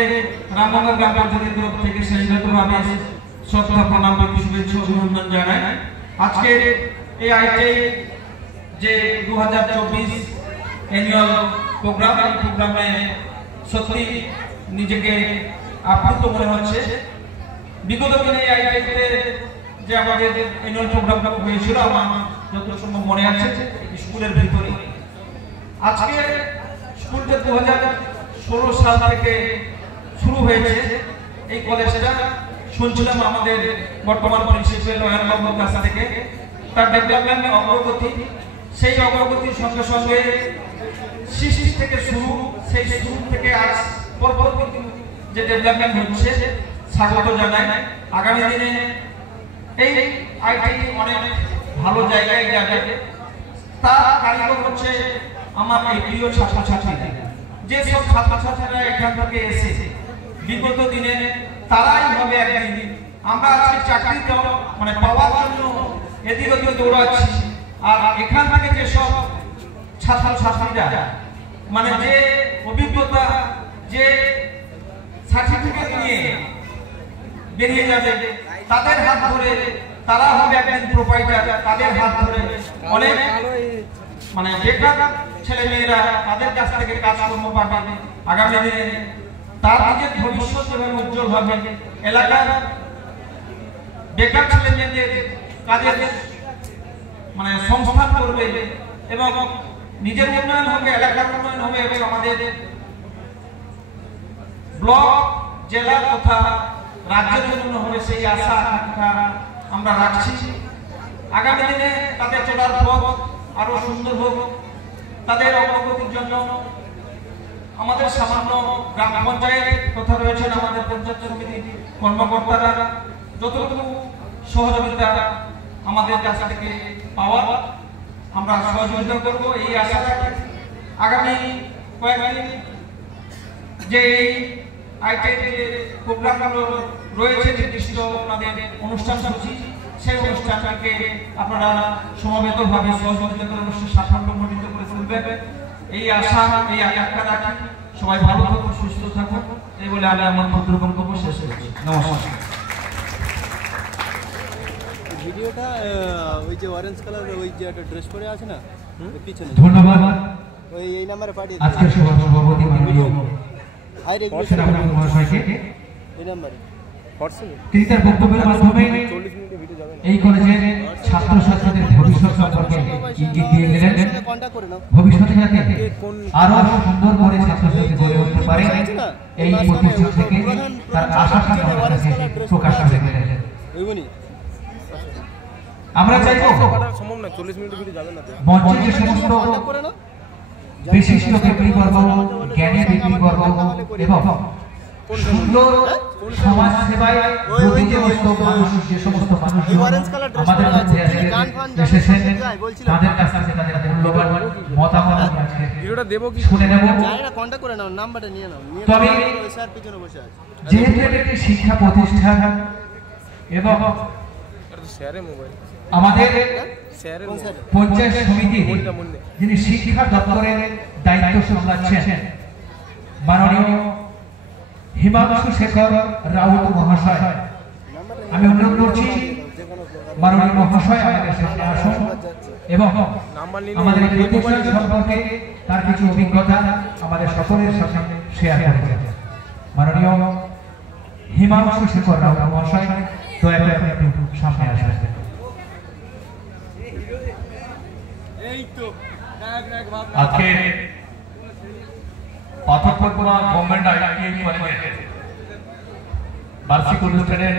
রামগঙ্গা গ্রাম পঞ্চায়েতের তরফ থেকে স্বাগতভাবে শ্রদ্ধা প্রণাম এবং শুভেচ্ছা অভিনন্দন জানাই। আজকের এই আইটে যে 2024 অ্যানুয়াল প্রোগ্রাম, এই প্রোগ্রামে সত্যি নিজেকে আপ্লুত মনে হচ্ছে। বিগত দিনে এই আইটিতে যে আমাদের অ্যানুয়াল প্রোগ্রামটা হয়েছিল আমার যত সম্ভব মনে আছে স্কুলের ভিতরে। আজকে স্কুলটা 2016 সাল থেকে শুরু হয়েছে। এই কলেজটা শুনছিলাম আমাদের বর্তমান প্রিন্সিপাল অয়নবাবুর কাছ থেকে তার ডেভেলপমেন্টের অগ্রগতি, সেই অগ্রগতির সঙ্গে সঙ্গে সৃষ্টি থেকে শুরু, সেই শুরু থেকে আজ পরবর্তী যে ডেভেলপমেন্ট হচ্ছে স্বাগত জানাই। আগামী দিনে এই আইটি অনেক ভালো জায়গায় যাবে, তার কারিগর হচ্ছে আমার এই প্রিয় ছাত্রছাত্রী। যে সব ছাত্রছাত্রীরা এখান থেকে এসে বিগত দিনে তারাই হবে একদিন। আমরা আজকে চাকরি তো মানে পাওয়ার জন্য এদিক ওদিকে দৌড়াচ্ছি, আর এখান থেকে যেসব ছাত্র ছাত্রীরা মানে যে অভিজ্ঞতা যে সার্টিফিকেট নিয়ে বেরিয়ে যাবে তাদের হাত ধরে তারা হবে একদিন প্রোপাইটার, তাদের হাত ধরে অনেক মানে বেকার ছেলে মেয়েরা তাদের কাছ থেকে কাজকর্ম পাবে আগামী দিনে, তার নিজের ভবিষ্যৎ যেভাবে উজ্জ্বল হবে, এলাকার বেকার ছেলে মেয়েদের কাজের মানে সংস্থান করবে এবং নিজের উন্নয়ন হবে, এলাকার উন্নয়ন হবে এবং আমাদের ব্লক জেলা তথা রাজ্যের জন্য হবে সেই আশা আকাঙ্ক্ষা আমরা রাখছি। আগামী দিনে তাদের চলার পথ আরো সুন্দর হোক, তাদের অগ্রগতির জন্য আমাদের সামান্য গ্রাম পঞ্চায়েত তথা রয়েছেন আমাদের পঞ্চায়েত সমিতি কর্মকর্তারা যতটুকু সহযোগিতা আমাদের কাছ থেকে পাওয়া আমরা সহযোগিতা করব এই আশা রাখি। আগামী কয়েকদিন যে আইটেম প্রোগ্রামগুলো রয়েছে নির্দিষ্ট আপনাদের অনুষ্ঠান সূচি, সেই অনুষ্ঠানটাকে আপনারা সমবেতভাবে সহযোগিতা করে অনুষ্ঠান সাফল্যমণ্ডিত করে তুলবেন এই আশা এই আকাঙ্ক্ষা রাখি। সবাই ভালো থাকুন, সুস্থ থাকুন, এই বলে আমি আমার ক্ষুদ্র বক্তব্য শেষ করছি। নমস্কার। ভিডিওটা ওই যে অরেঞ্জ কালার ওই যে একটা ড্রেস পরে আছে না পিছনে, ধন্যবাদ। ওই এই নাম্বারে পাঠিয়ে আজকে সভাপতি মাননীয় হাই রেগুলেশন মহাশয়কে এই নাম্বারে তিনি তার বক্তব্যের মাধ্যমে এই কলেজের ছাত্রছাত্রীদের ভবিষ্যৎ সম্পর্কে ইঙ্গিত দিয়ে গেলেন। কন্টাক্ট করে নাও, ভবিষ্যতে যাতে আরো সুন্দর করে ছাত্রছাত্রী গড়ে উঠতে পারে এই প্রতিষ্ঠান থেকে তার আশাটা আমাদের কাছে প্রকাশ করে গেলেন। আমরা চাইবো মঞ্চে যে সমস্ত বিশিষ্ট ব্যক্তিবর্গ, জ্ঞানী ব্যক্তিবর্গ এবং সুন্দর সমাজ সেবায় মানুষ যে সমস্ত মানুষ আমাদের মধ্যে এসেছেন তাদের কাছ থেকে তাদের মূল্যবান মতামত শুনে নেব। তবে যেহেতু একটি শিক্ষা প্রতিষ্ঠান এবং আমাদের পঞ্চায়েত সমিতি যিনি শিক্ষা দপ্তরের দায়িত্ব সামলাচ্ছেন মাননীয় হিমাংশু শেখর রাউত মহাশয়, আমি অনুরোধ করছি মাননীয় মহাশয় আমাদের সামনে আসুন এবং আমাদের প্রতিষ্ঠান সম্পর্কে তার কিছু অভিজ্ঞতা আমাদের সকলের সামনে শেয়ার করেন। মাননীয় হিমাংশু শেখর রাউত মহাশয় দয়া করে আপনি একটু সামনে আসবেন। আজকে পাথরপুকুরা গভর্নমেন্ট আইটিআই কলেজের বার্ষিক অনুষ্ঠানের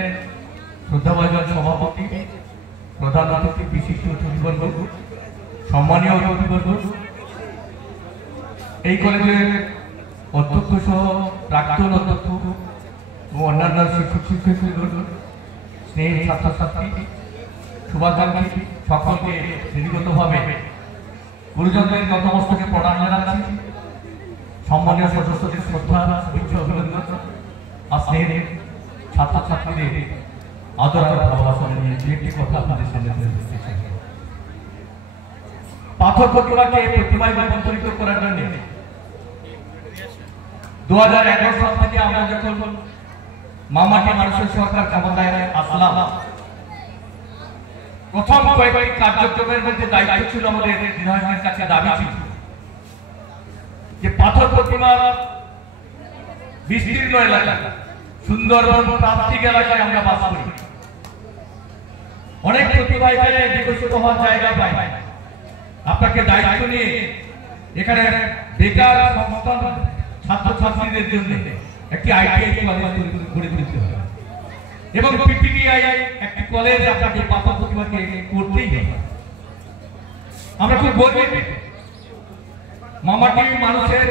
শ্রদ্ধাভাজন সভাপতি, প্রধান অতিথি, বিশিষ্ট অতিথিবর্গ, সম্মানীয় অতিথিবর্গ, এই কলেজের অধ্যক্ষ সহ প্রাক্তন অধ্যক্ষ ও অন্যান্য শিক্ষক শিক্ষার্থীবর্গ, স্নেহী ছাত্রছাত্রী, শুভাকাঙ্ক্ষী সকলকে শ্রেণীগতভাবে গুরুজনদের নতমস্তকে প্রণাম জানাচ্ছি। সম্মানীয় সদস্যদের শ্রদ্ধা, শুভেচ্ছা, অভিনন্দন আর স্নেহের ছাত্রছাত্রীদের আদর আর ভালোবাসা নিয়ে যে একটি কথা আপনাদের সামনে তুলে ধরতে চাই। পাথর প্রতিমাকে প্রতিমায় রূপান্তরিত করার জন্য 2011 সাল থেকে আমরা যখন মামাটি মানুষের সরকার ক্ষমতায় আসলাম, প্রথম কয়েকটি কার্যক্রমের মধ্যে দায়িত্ব ছিল আমাদের বিধায়কের কাছে দাবি ছিল যে পাথর প্রতিমার বিস্তীর্ণ এলাকা, সুন্দরবন প্রান্তিক এলাকায় আমরা বাস করি, অনেক প্রতিভা এখানে বিকশিত হওয়ার জায়গা পাই। আপনাকে দায়িত্ব নিয়ে এখানে বেকার সংস্থান ছাত্রছাত্রীদের জন্য একটি আইটিআই কলেজ গড়ে তুলতে হবে এবং পিপিটিআই একটি কলেজ আপনাকে পাথর প্রতিমাকে করতেই হবে। আমরা খুব গর্বিত মামাটি মানুষের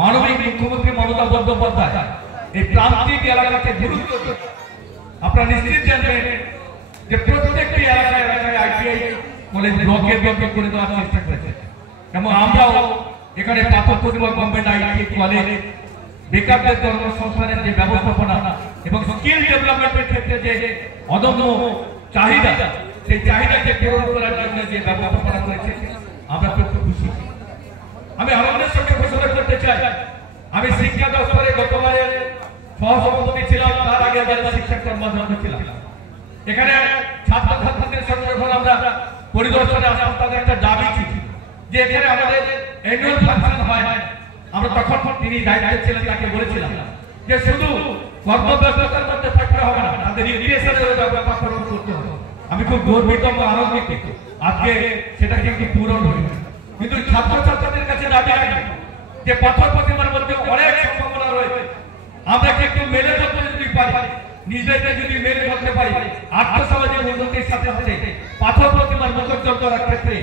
মানবিক মুখ্যমন্ত্রী মমতা বন্দ্যোপাধ্যায় এই প্রান্তিক এলাকাকে গুরুত্ব দেন। আপনারা নিশ্চিত জানবেন যে প্রত্যেকটি এলাকায় এলাকায় আইটিআই কলেজ ব্লকে ব্লকে করে দেওয়ার চেষ্টা করেছে এবং আমরাও এখানে পাথর প্রতিমা গভর্নমেন্ট আইটিআই কলেজ বেকারদের কর্মসংস্থানের যে ব্যবস্থাপনা এবং স্কিল ডেভেলপমেন্টের ক্ষেত্রে যে অদম্য চাহিদা, সেই চাহিদাকে পূরণ করার জন্য যে ব্যবস্থাপনা করেছে আমরা খুব খুশি। আমি আনন্দের সঙ্গে ঘোষণা করতে চাই, আমি শিক্ষা দপ্তরে গতবারের সহসভাপতি ছিলাম, তার আগে যারা শিক্ষা কর্মকর্তা ছিলাম। এখানে ছাত্রছাত্রীদের সঙ্গে যখন আমরা পরিদর্শনে আসলাম, তাদের একটা দাবি ছিল যে এখানে আমাদের অ্যানুয়াল ফাংশন হয়। আমরা তখন তিনি দায়িত্বে ছিলেন, তাকে বলেছিলাম যে শুধু কর্মব্যস্ততার মধ্যে থাকতে হবে না, তাদের ইউটিএসের ব্যবস্থা পূরণ করতে হবে। আমি খুব গর্বিত এবং আনন্দিত আজকে সেটা কিন্তু পূরণ হয়েছে। কিন্তু ছাত্রছাত্রীদের কাছে দাবি রাখি যে পাথর প্রতিমার মধ্যে অনেক সম্ভাবনা রয়েছে, আমরা একটু মেলে ধরতে যদি পারি, নিজেকে যদি মেলে ধরতে পারি, আর্থসামাজিক উন্নতির সাথে সাথে পাথর প্রতিমার মুখোজ্জ্বল করার ক্ষেত্রে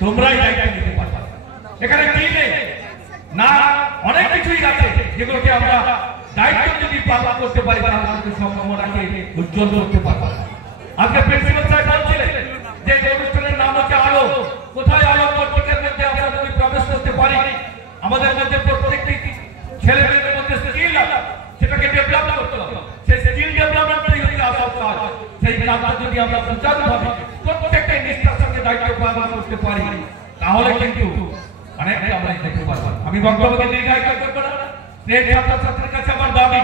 তোমরাই দায়িত্ব নিতে পারবে। এখানে কি নেই না, অনেক কিছুই আছে যেগুলোকে আমরা দায়িত্ব যদি পালন করতে পারি তাহলে কিন্তু সম্ভাবনাকে উজ্জ্বল করতে পারবো। আজকে প্রিন্সিপাল সাহেব বলছিলেন যে অনুষ্ঠানের নাম হচ্ছে আলো। কোথায় আলো? প্রত্যেকের মধ্যে আমরা যদি প্রবেশ করতে পারি, আমাদের মধ্যে প্রত্যেকটি ছেলে মেয়েদের মধ্যে স্কিল আছে, সেটাকে ডেভেলপ করতে হবে। সেই স্কিল ডেভেলপমেন্টই হচ্ছে আসল কাজ। সেই কাজটা যদি আমরা সুচারুভাবে প্রত্যেকটা নিষ্ঠার সঙ্গে দায়িত্ব পালন করতে পারি, তাহলে কিন্তু অনেকটাই আমরা দেখতে পারবো। আমি বক্তব্যকে দীর্ঘায়িত করবো না। ছাত্রছাত্রীর কাছে আমার দাবি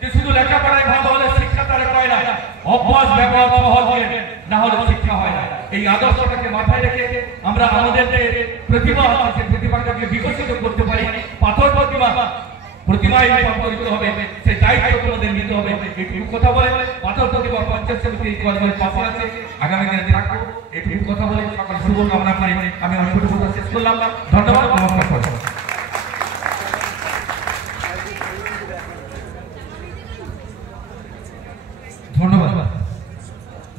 যে শুধু লেখাপড়ায় ভালো হলে শিক্ষা তারা পায় না, অভ্যাস ব্যবহার সহজ না হলে শিক্ষা হয় না। এই আদর্শটাকে মাথায় রেখে আমরা আমাদের যে প্রতিভা আছে সেই প্রতিভাটাকে বিকশিত করতে পারি। পাথর প্রতিমায় রূপান্তরিত হবে, সেই দায়িত্ব তোমাদের নিতে হবে। এইটুকু কথা বলে পাথর প্রতিভা পঞ্চায়েত সমিতি এই কলেজের পাশে আছে, আগামী দিনে থাকবো। এইটুকু কথা বলে সকল শুভ কামনা করে আমি আমার ছোট কথা শেষ করলাম। ধন্যবাদ, নমস্কার। ধন্যবাদ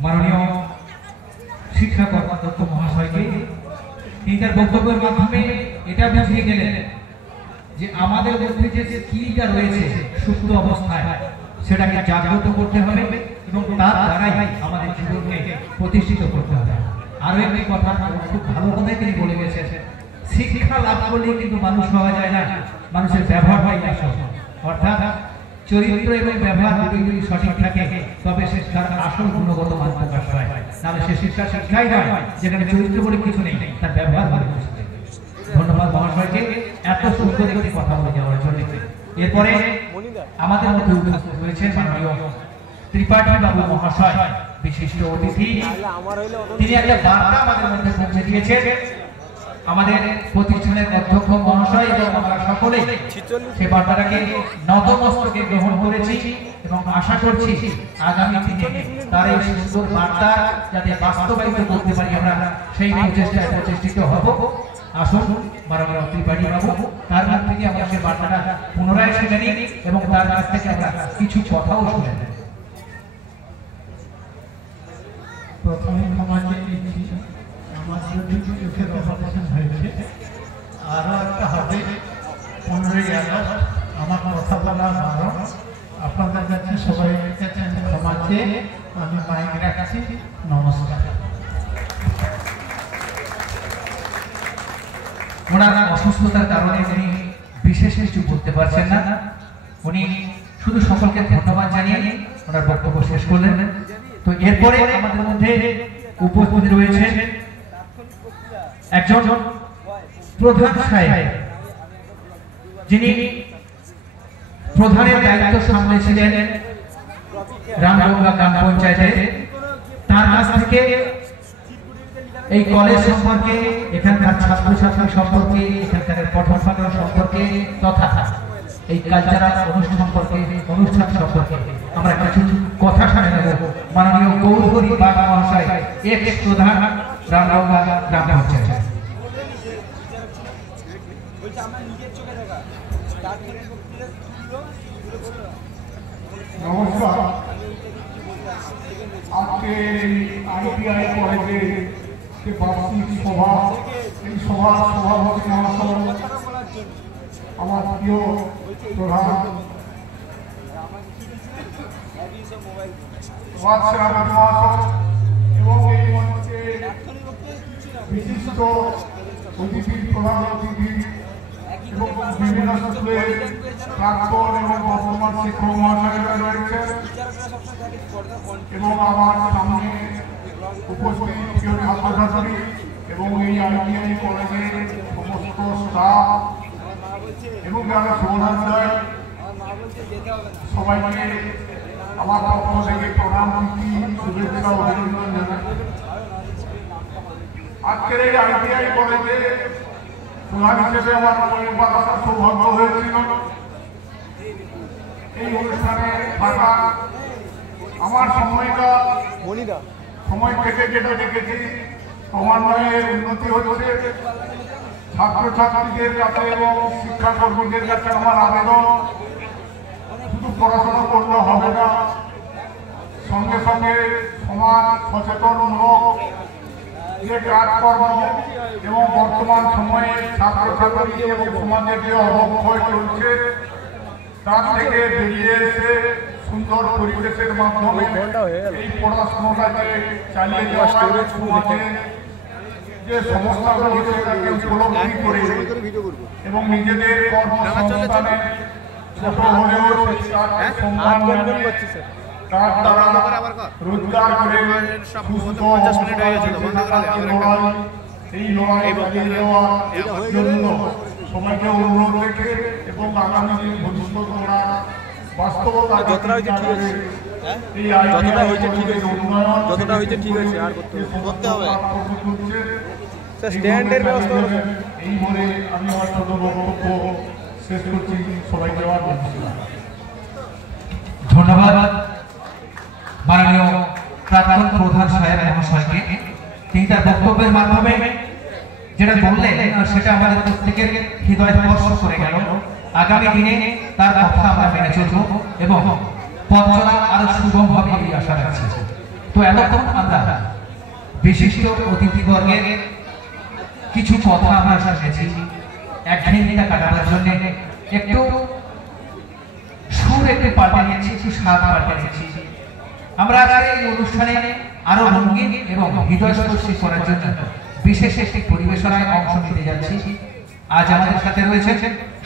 মাননীয় শিক্ষা কর্মকর্তা মহাশয়কে। তিনি তার বক্তব্যের মাধ্যমে এটা বুঝিয়ে গেলেন যে আমাদের মধ্যে যে স্কিলটা রয়েছে সুপ্ত অবস্থায়, সেটাকে জাগ্রত করতে হবে এবং তার দ্বারাই আমাদের জীবনকে প্রতিষ্ঠিত করতে হবে। আরো একটি কথা, খুব ভালো কথাই তিনি বলে গেছেন, শিক্ষা লাভ করলে কিন্তু মানুষ হওয়া যায় না, মানুষের ব্যবহারটাই আসল। অর্থাৎ চরিত্র এবং ব্যবহার দুটি যদি সঠিক থাকে তবে সে তার আসল গুণগত মান প্রকাশ পায়। তাহলে সে শিক্ষাই নয় যেখানে চরিত্র বলে কিছু নেই, তার ব্যবহার বলে কিছু নেই। ধন্যবাদ মহাশয়কে এত সুন্দর একটি কথা বলে যাওয়ার জন্য। এরপরে আমাদের মধ্যে উপস্থিত হয়েছে মাননীয় ত্রিপাঠী বাবু মহাশয়, বিশিষ্ট অতিথি। তিনি একটা বার্তা আমাদের মধ্যে পৌঁছে দিয়েছেন। আমাদের প্রতিষ্ঠানের অধ্যক্ষ মহাশয় এবং আমরা সকলে সেই বার্তাটাকে নতমস্তকে গ্রহণ করেছি এবং আশা করছি আগামী দিনে তার এই সুন্দর বার্তা যাতে বাস্তবায়িত করতে পারি, আমরা সেই প্রচেষ্টায় প্রচেষ্টিত হব। আসুন মাননীয় ত্রিপাঠী বাবু, তার কাছ থেকে আমরা সেই বার্তাটা পুনরায় শুনে নিই এবং তার কাছ থেকে আমরা কিছু কথাও শুনে নেব। প্রথমে ক্ষমা চেয়ে নিচ্ছি, আমার যদি চোখের অপারেশন হয়েছে, আরও একটা হবে 15ই আগস্ট, আমার কথা বলা বারণ। আপনাদের কাছে সবাই ক্ষমা চেয়ে আমি মাইক রাখছি। নমস্কার। ওনার অসুস্থতার কারণে উনি বিশেষ কিছু বলতে পারছেন না। উনি শুধু সকলকে ধন্যবাদ জানিয়ে ওনার বক্তব্য শেষ করলেন। তো এরপরে আমাদের মধ্যে উপস্থিত রয়েছে একজন প্রধান সাহেব, যিনি প্রধানের দায়িত্ব সামলেছিলেন রামগঙ্গা গ্রাম পঞ্চায়েতে। তার কাছ থেকে এই কলেজ সম্পর্কে, এখানকার ছাত্রছাত্রী সম্পর্কে, এখানকার পঠন পাঠন সম্পর্কে তথা এই কালচারাল অনুষ্ঠান সম্পর্কে আমরা কিছু কথা শুনে নেব। মাননীয় গৌরহরি বাগ মহাশয়, এক্স প্রধান রামগঙ্গা গ্রাম পঞ্চায়েত। নমস্কার। আজকে আইটিআই কলেজের যে বার্ষিক সভা, এই সভার সভাপতি মহাশয়, আমার প্রিয় প্রধান মহাশয় এবং এই মঞ্চে বিশিষ্ট অতিথি, প্রধান অতিথি এবং বিভিন্ন স্কুলের প্রাক্তন এবং বর্তমান শিক্ষক মহাশয়রা রয়েছেন এবং আমার সামনে উপস্থিত প্রিয় ছাত্রছাত্রী এবং এই আইটিআই কলেজের সমস্ত স্টাফ এবং যারা শুভানুধ্যায় সবাইকে আমার পক্ষ থেকে প্রণাম শুভেচ্ছা অভিনন্দন জানাই। আজকের এই আইটিআই কলেজে প্রধান হিসেবে আমার পরিবার আসার সৌভাগ্য হয়েছিল। এই অনুষ্ঠানে থাকা আমার সময় থেকে যেটা দেখেছি ক্রমান্বয়ে উন্নতি হচ্ছে। ছাত্রছাত্রীদের কাছে এবং শিক্ষাকর্মীদের কাছে আমার আবেদন, শুধু পড়াশোনা করলে হবে না, সঙ্গে সঙ্গে সমাজ সচেতনমূলক যে কাজকর্ম এবং বর্তমান সময়ে ছাত্রছাত্রী এবং সমাজের যে অবক্ষয় চলছে তার থেকে বেরিয়ে এসে সুন্দর পরিবেশের মাধ্যমে এই পড়াশোনাটাকে চালিয়ে যাওয়া এবং সমাজে যে সমস্যাগুলো হচ্ছে তাকে উপলব্ধি করে এবং নিজেদের কর্মসংস্থানে ছোট হলেও সম্মান তার দ্বারা রোজগার করে সুস্থ এই লড়াই চালিয়ে যাওয়ার জন্য সবাইকে অনুরোধ রেখে এবং আগামী দিন ভবিষ্যৎ গড়ার বাস্তবতা যতটা হয়েছে ঠিক আছে আর করতে হবে স্ট্যান্ডের ব্যবস্থা এই বলে আমি আমার ছোট বক্তব্য শেষ করছি। সবাইকে ধন্যবাদ মাননীয় প্রাক্তন প্রধান সাহেব মহাশয়কে। তিনি তার বক্তব্যের মাধ্যমে যেটা বললেন সেটা আমাদের প্রত্যেকের হৃদয় স্পর্শ করে গেল। আগামী দিনে তার কথা আমরা মেনে চলব এবং পথ চলা আরো সুগম হবে এই আশা রাখছি। তো এতক্ষণ আমরা বিশিষ্ট অতিথিবর্গের কিছু কথা আমরা শুনেছি। একঘেয়েমিটা কাটানোর জন্য একটু সুর একটু পাল্টে নিয়েছি, একটু স্বাদ পাল্টে নিয়েছি। আমরা এই অনুষ্ঠানে আরো রঙিন এবং হৃদয়স্পর্শী করার জন্য বিশেষ একটি পরিবেশনায় অংশ নিতে যাচ্ছি। আজ আমাদের সাথে রয়েছেন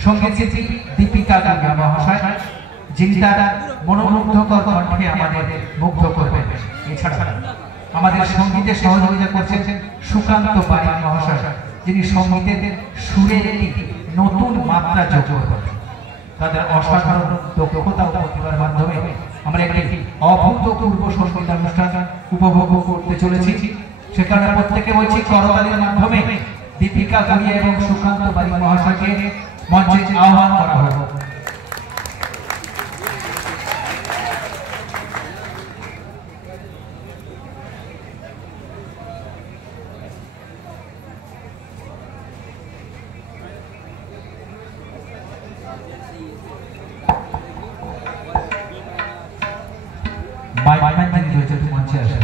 সঙ্গীত শিল্পী দীপিকা গাঙ্গা মহাশয়, যিনি তার মনোমুগ্ধকর কণ্ঠে আমাদের মুগ্ধ করবেন। এছাড়া আমাদের সঙ্গীতে সহযোগিতা করছেন সুকান্ত বারিক মহাশয়, যিনি সঙ্গীতের সুরে একটি নতুন মাত্রা যোগ করবেন। তাদের অসাধারণ দক্ষতা ও প্রতিভার মাধ্যমে আমরা একটি অভূতপূর্ব সঙ্গীত অনুষ্ঠান উপভোগ করতে চলেছি। সে কারণে প্রত্যেকে বলছি করতালির মাধ্যমে দীপিকা গাঙ্গা এবং সুকান্ত বারিক মহাশয়কে মঞ্চে আহ্বান করা হলো। মঞ্চে আসেন।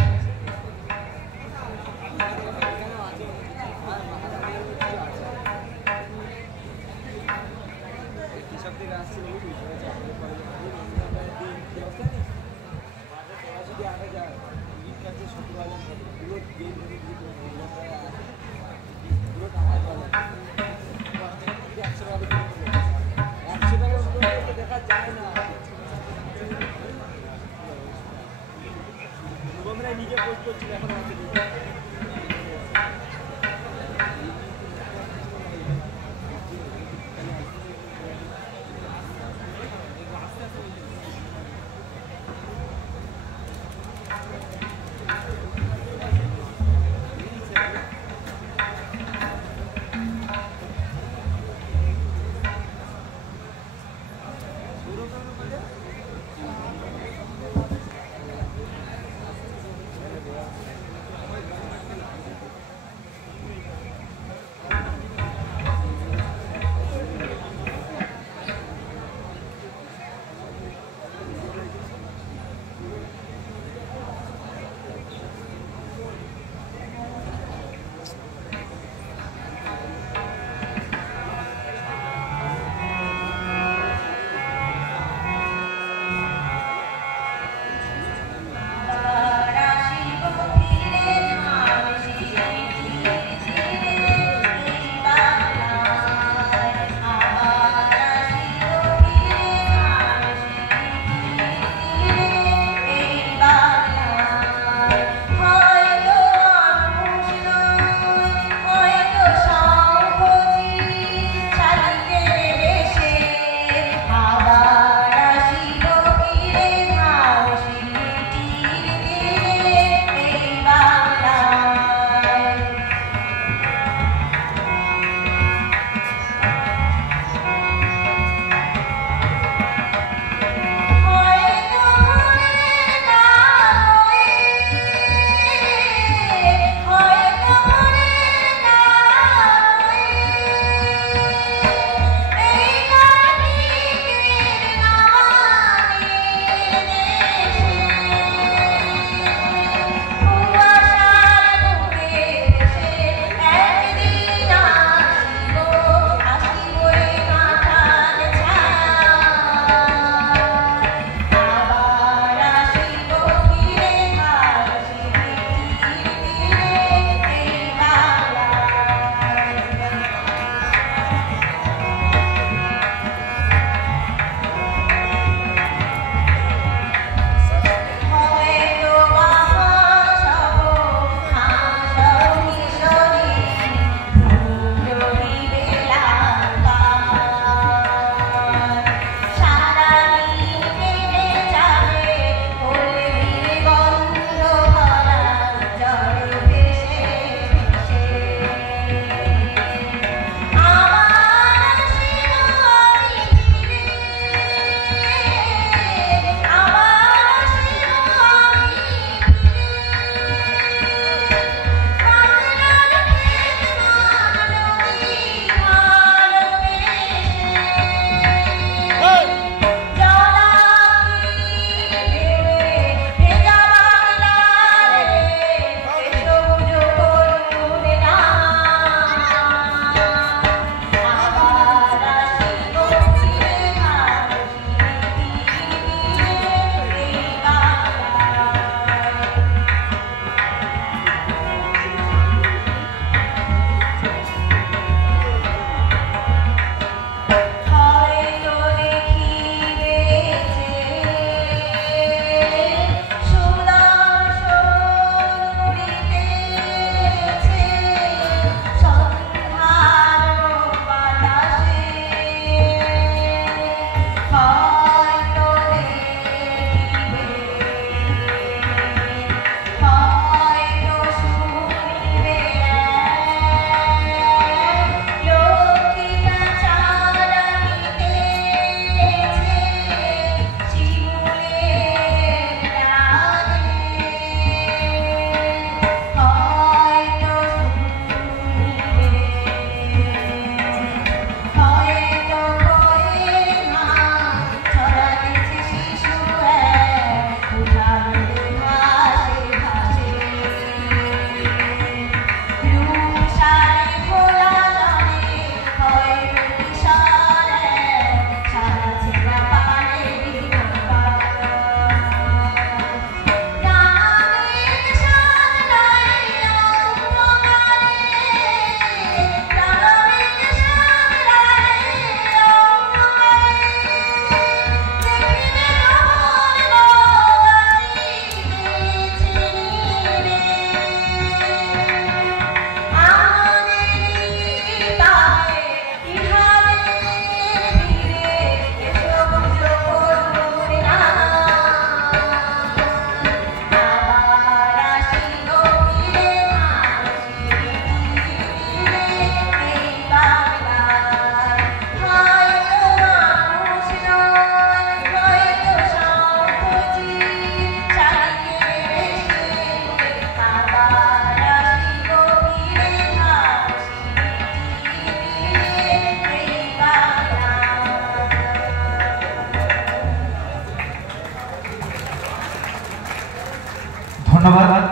ধন্যবাদ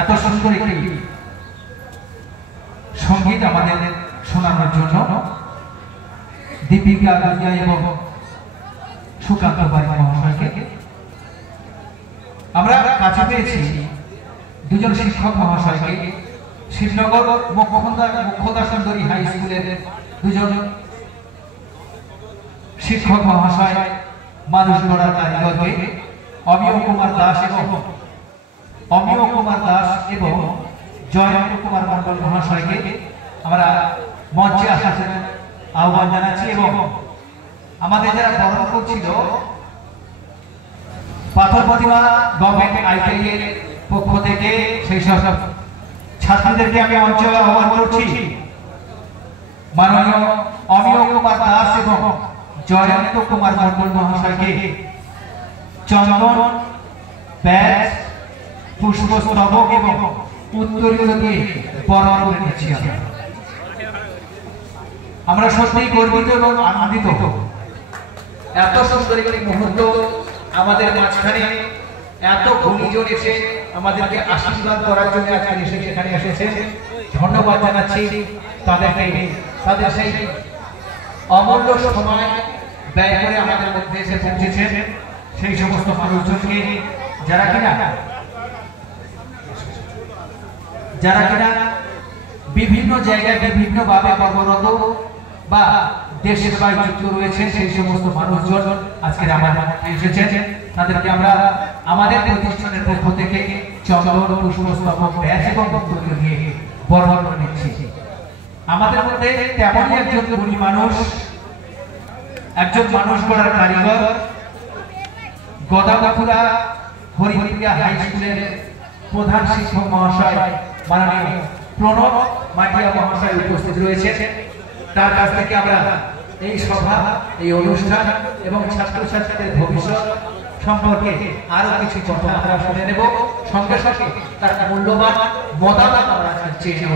এত সুন্দর একটি সঙ্গীত আমাদের শোনানোর জন্য দীপিকা দুনিয়া এবং সুকান্ত বাড়ি মহাশয়কে। আমরা কাছে পেয়েছি দুজন শিক্ষক মহাশয়কে, শিবনগর মুখ্যদা সুন্দরী হাই স্কুলের দুজন শিক্ষক মহাশয়, মানুষ গড়ার কারিগরকে অমিয় কুমার দাস এবং জয়ন্ত কুমার মন্ডল মহাশয়কে আমরা মঞ্চে আসার জন্য আহ্বান জানাচ্ছি। এবং আমাদের যারা বরণ করছিল পাথর প্রতিমা গভর্নমেন্ট আইটিআই এর পক্ষ থেকে সেই সব ছাত্রীদেরকে আমি মঞ্চে আহ্বান করছি। মাননীয় অমিয় কুমার দাস এবং জয়ন্ত কুমার মন্ডল মহাশয়কে চন্দন, ব্যাজ, পুষ্পস্তবক এবং উত্তরীয় দিয়ে বরণ করে নিচ্ছি। আমরা সত্যিই গর্বিত এবং আনন্দিত। এত সুন্দর একটি মুহূর্ত আমাদের মাঝখানে, এত গুণীজন এসে আমাদেরকে আশীর্বাদ করার জন্য আজকে এখানে এসেছে। ধন্যবাদ জানাচ্ছি তাদেরকে, তাদের সেই অমূল্য সময় ব্যয় করে আমাদের মধ্যে এসে পৌঁছেছেন সেই সমস্ত মানুষজনকে যারা কিনা বিভিন্ন জায়গায় বিভিন্নভাবে কর্মরত বা দেশের বাইরে যুক্ত রয়েছে সেই সমস্ত মানুষজন আজকে আমার মধ্যে এসেছেন। তাদেরকে আমরা আমাদের প্রতিষ্ঠানের পক্ষ থেকে চন্দন, পুষ্পস্তবক, ব্যাজ এবং বক্তব্য দিয়ে বরণ করে নিচ্ছি। আমাদের মধ্যে তেমনই একজন গুণী মানুষ, একজন মানুষ গড়ার কারিগর, গদাবাথুরা হরিপ্রিয়া হাই স্কুলের প্রধান শিক্ষক মহাশয় মাননীয় প্রণব মাটিয়া মহাশয় উপস্থিত রয়েছে। তার কাছ থেকে আমরা এই সভা, এই অনুষ্ঠান এবং ছাত্রছাত্রীদের ভবিষ্যৎ সম্পর্কে আরো কিছু কথা আমরা শুনে নেব। সঙ্গে সঙ্গে তার মূল্যবান মতামত আমরা চেয়ে নেব।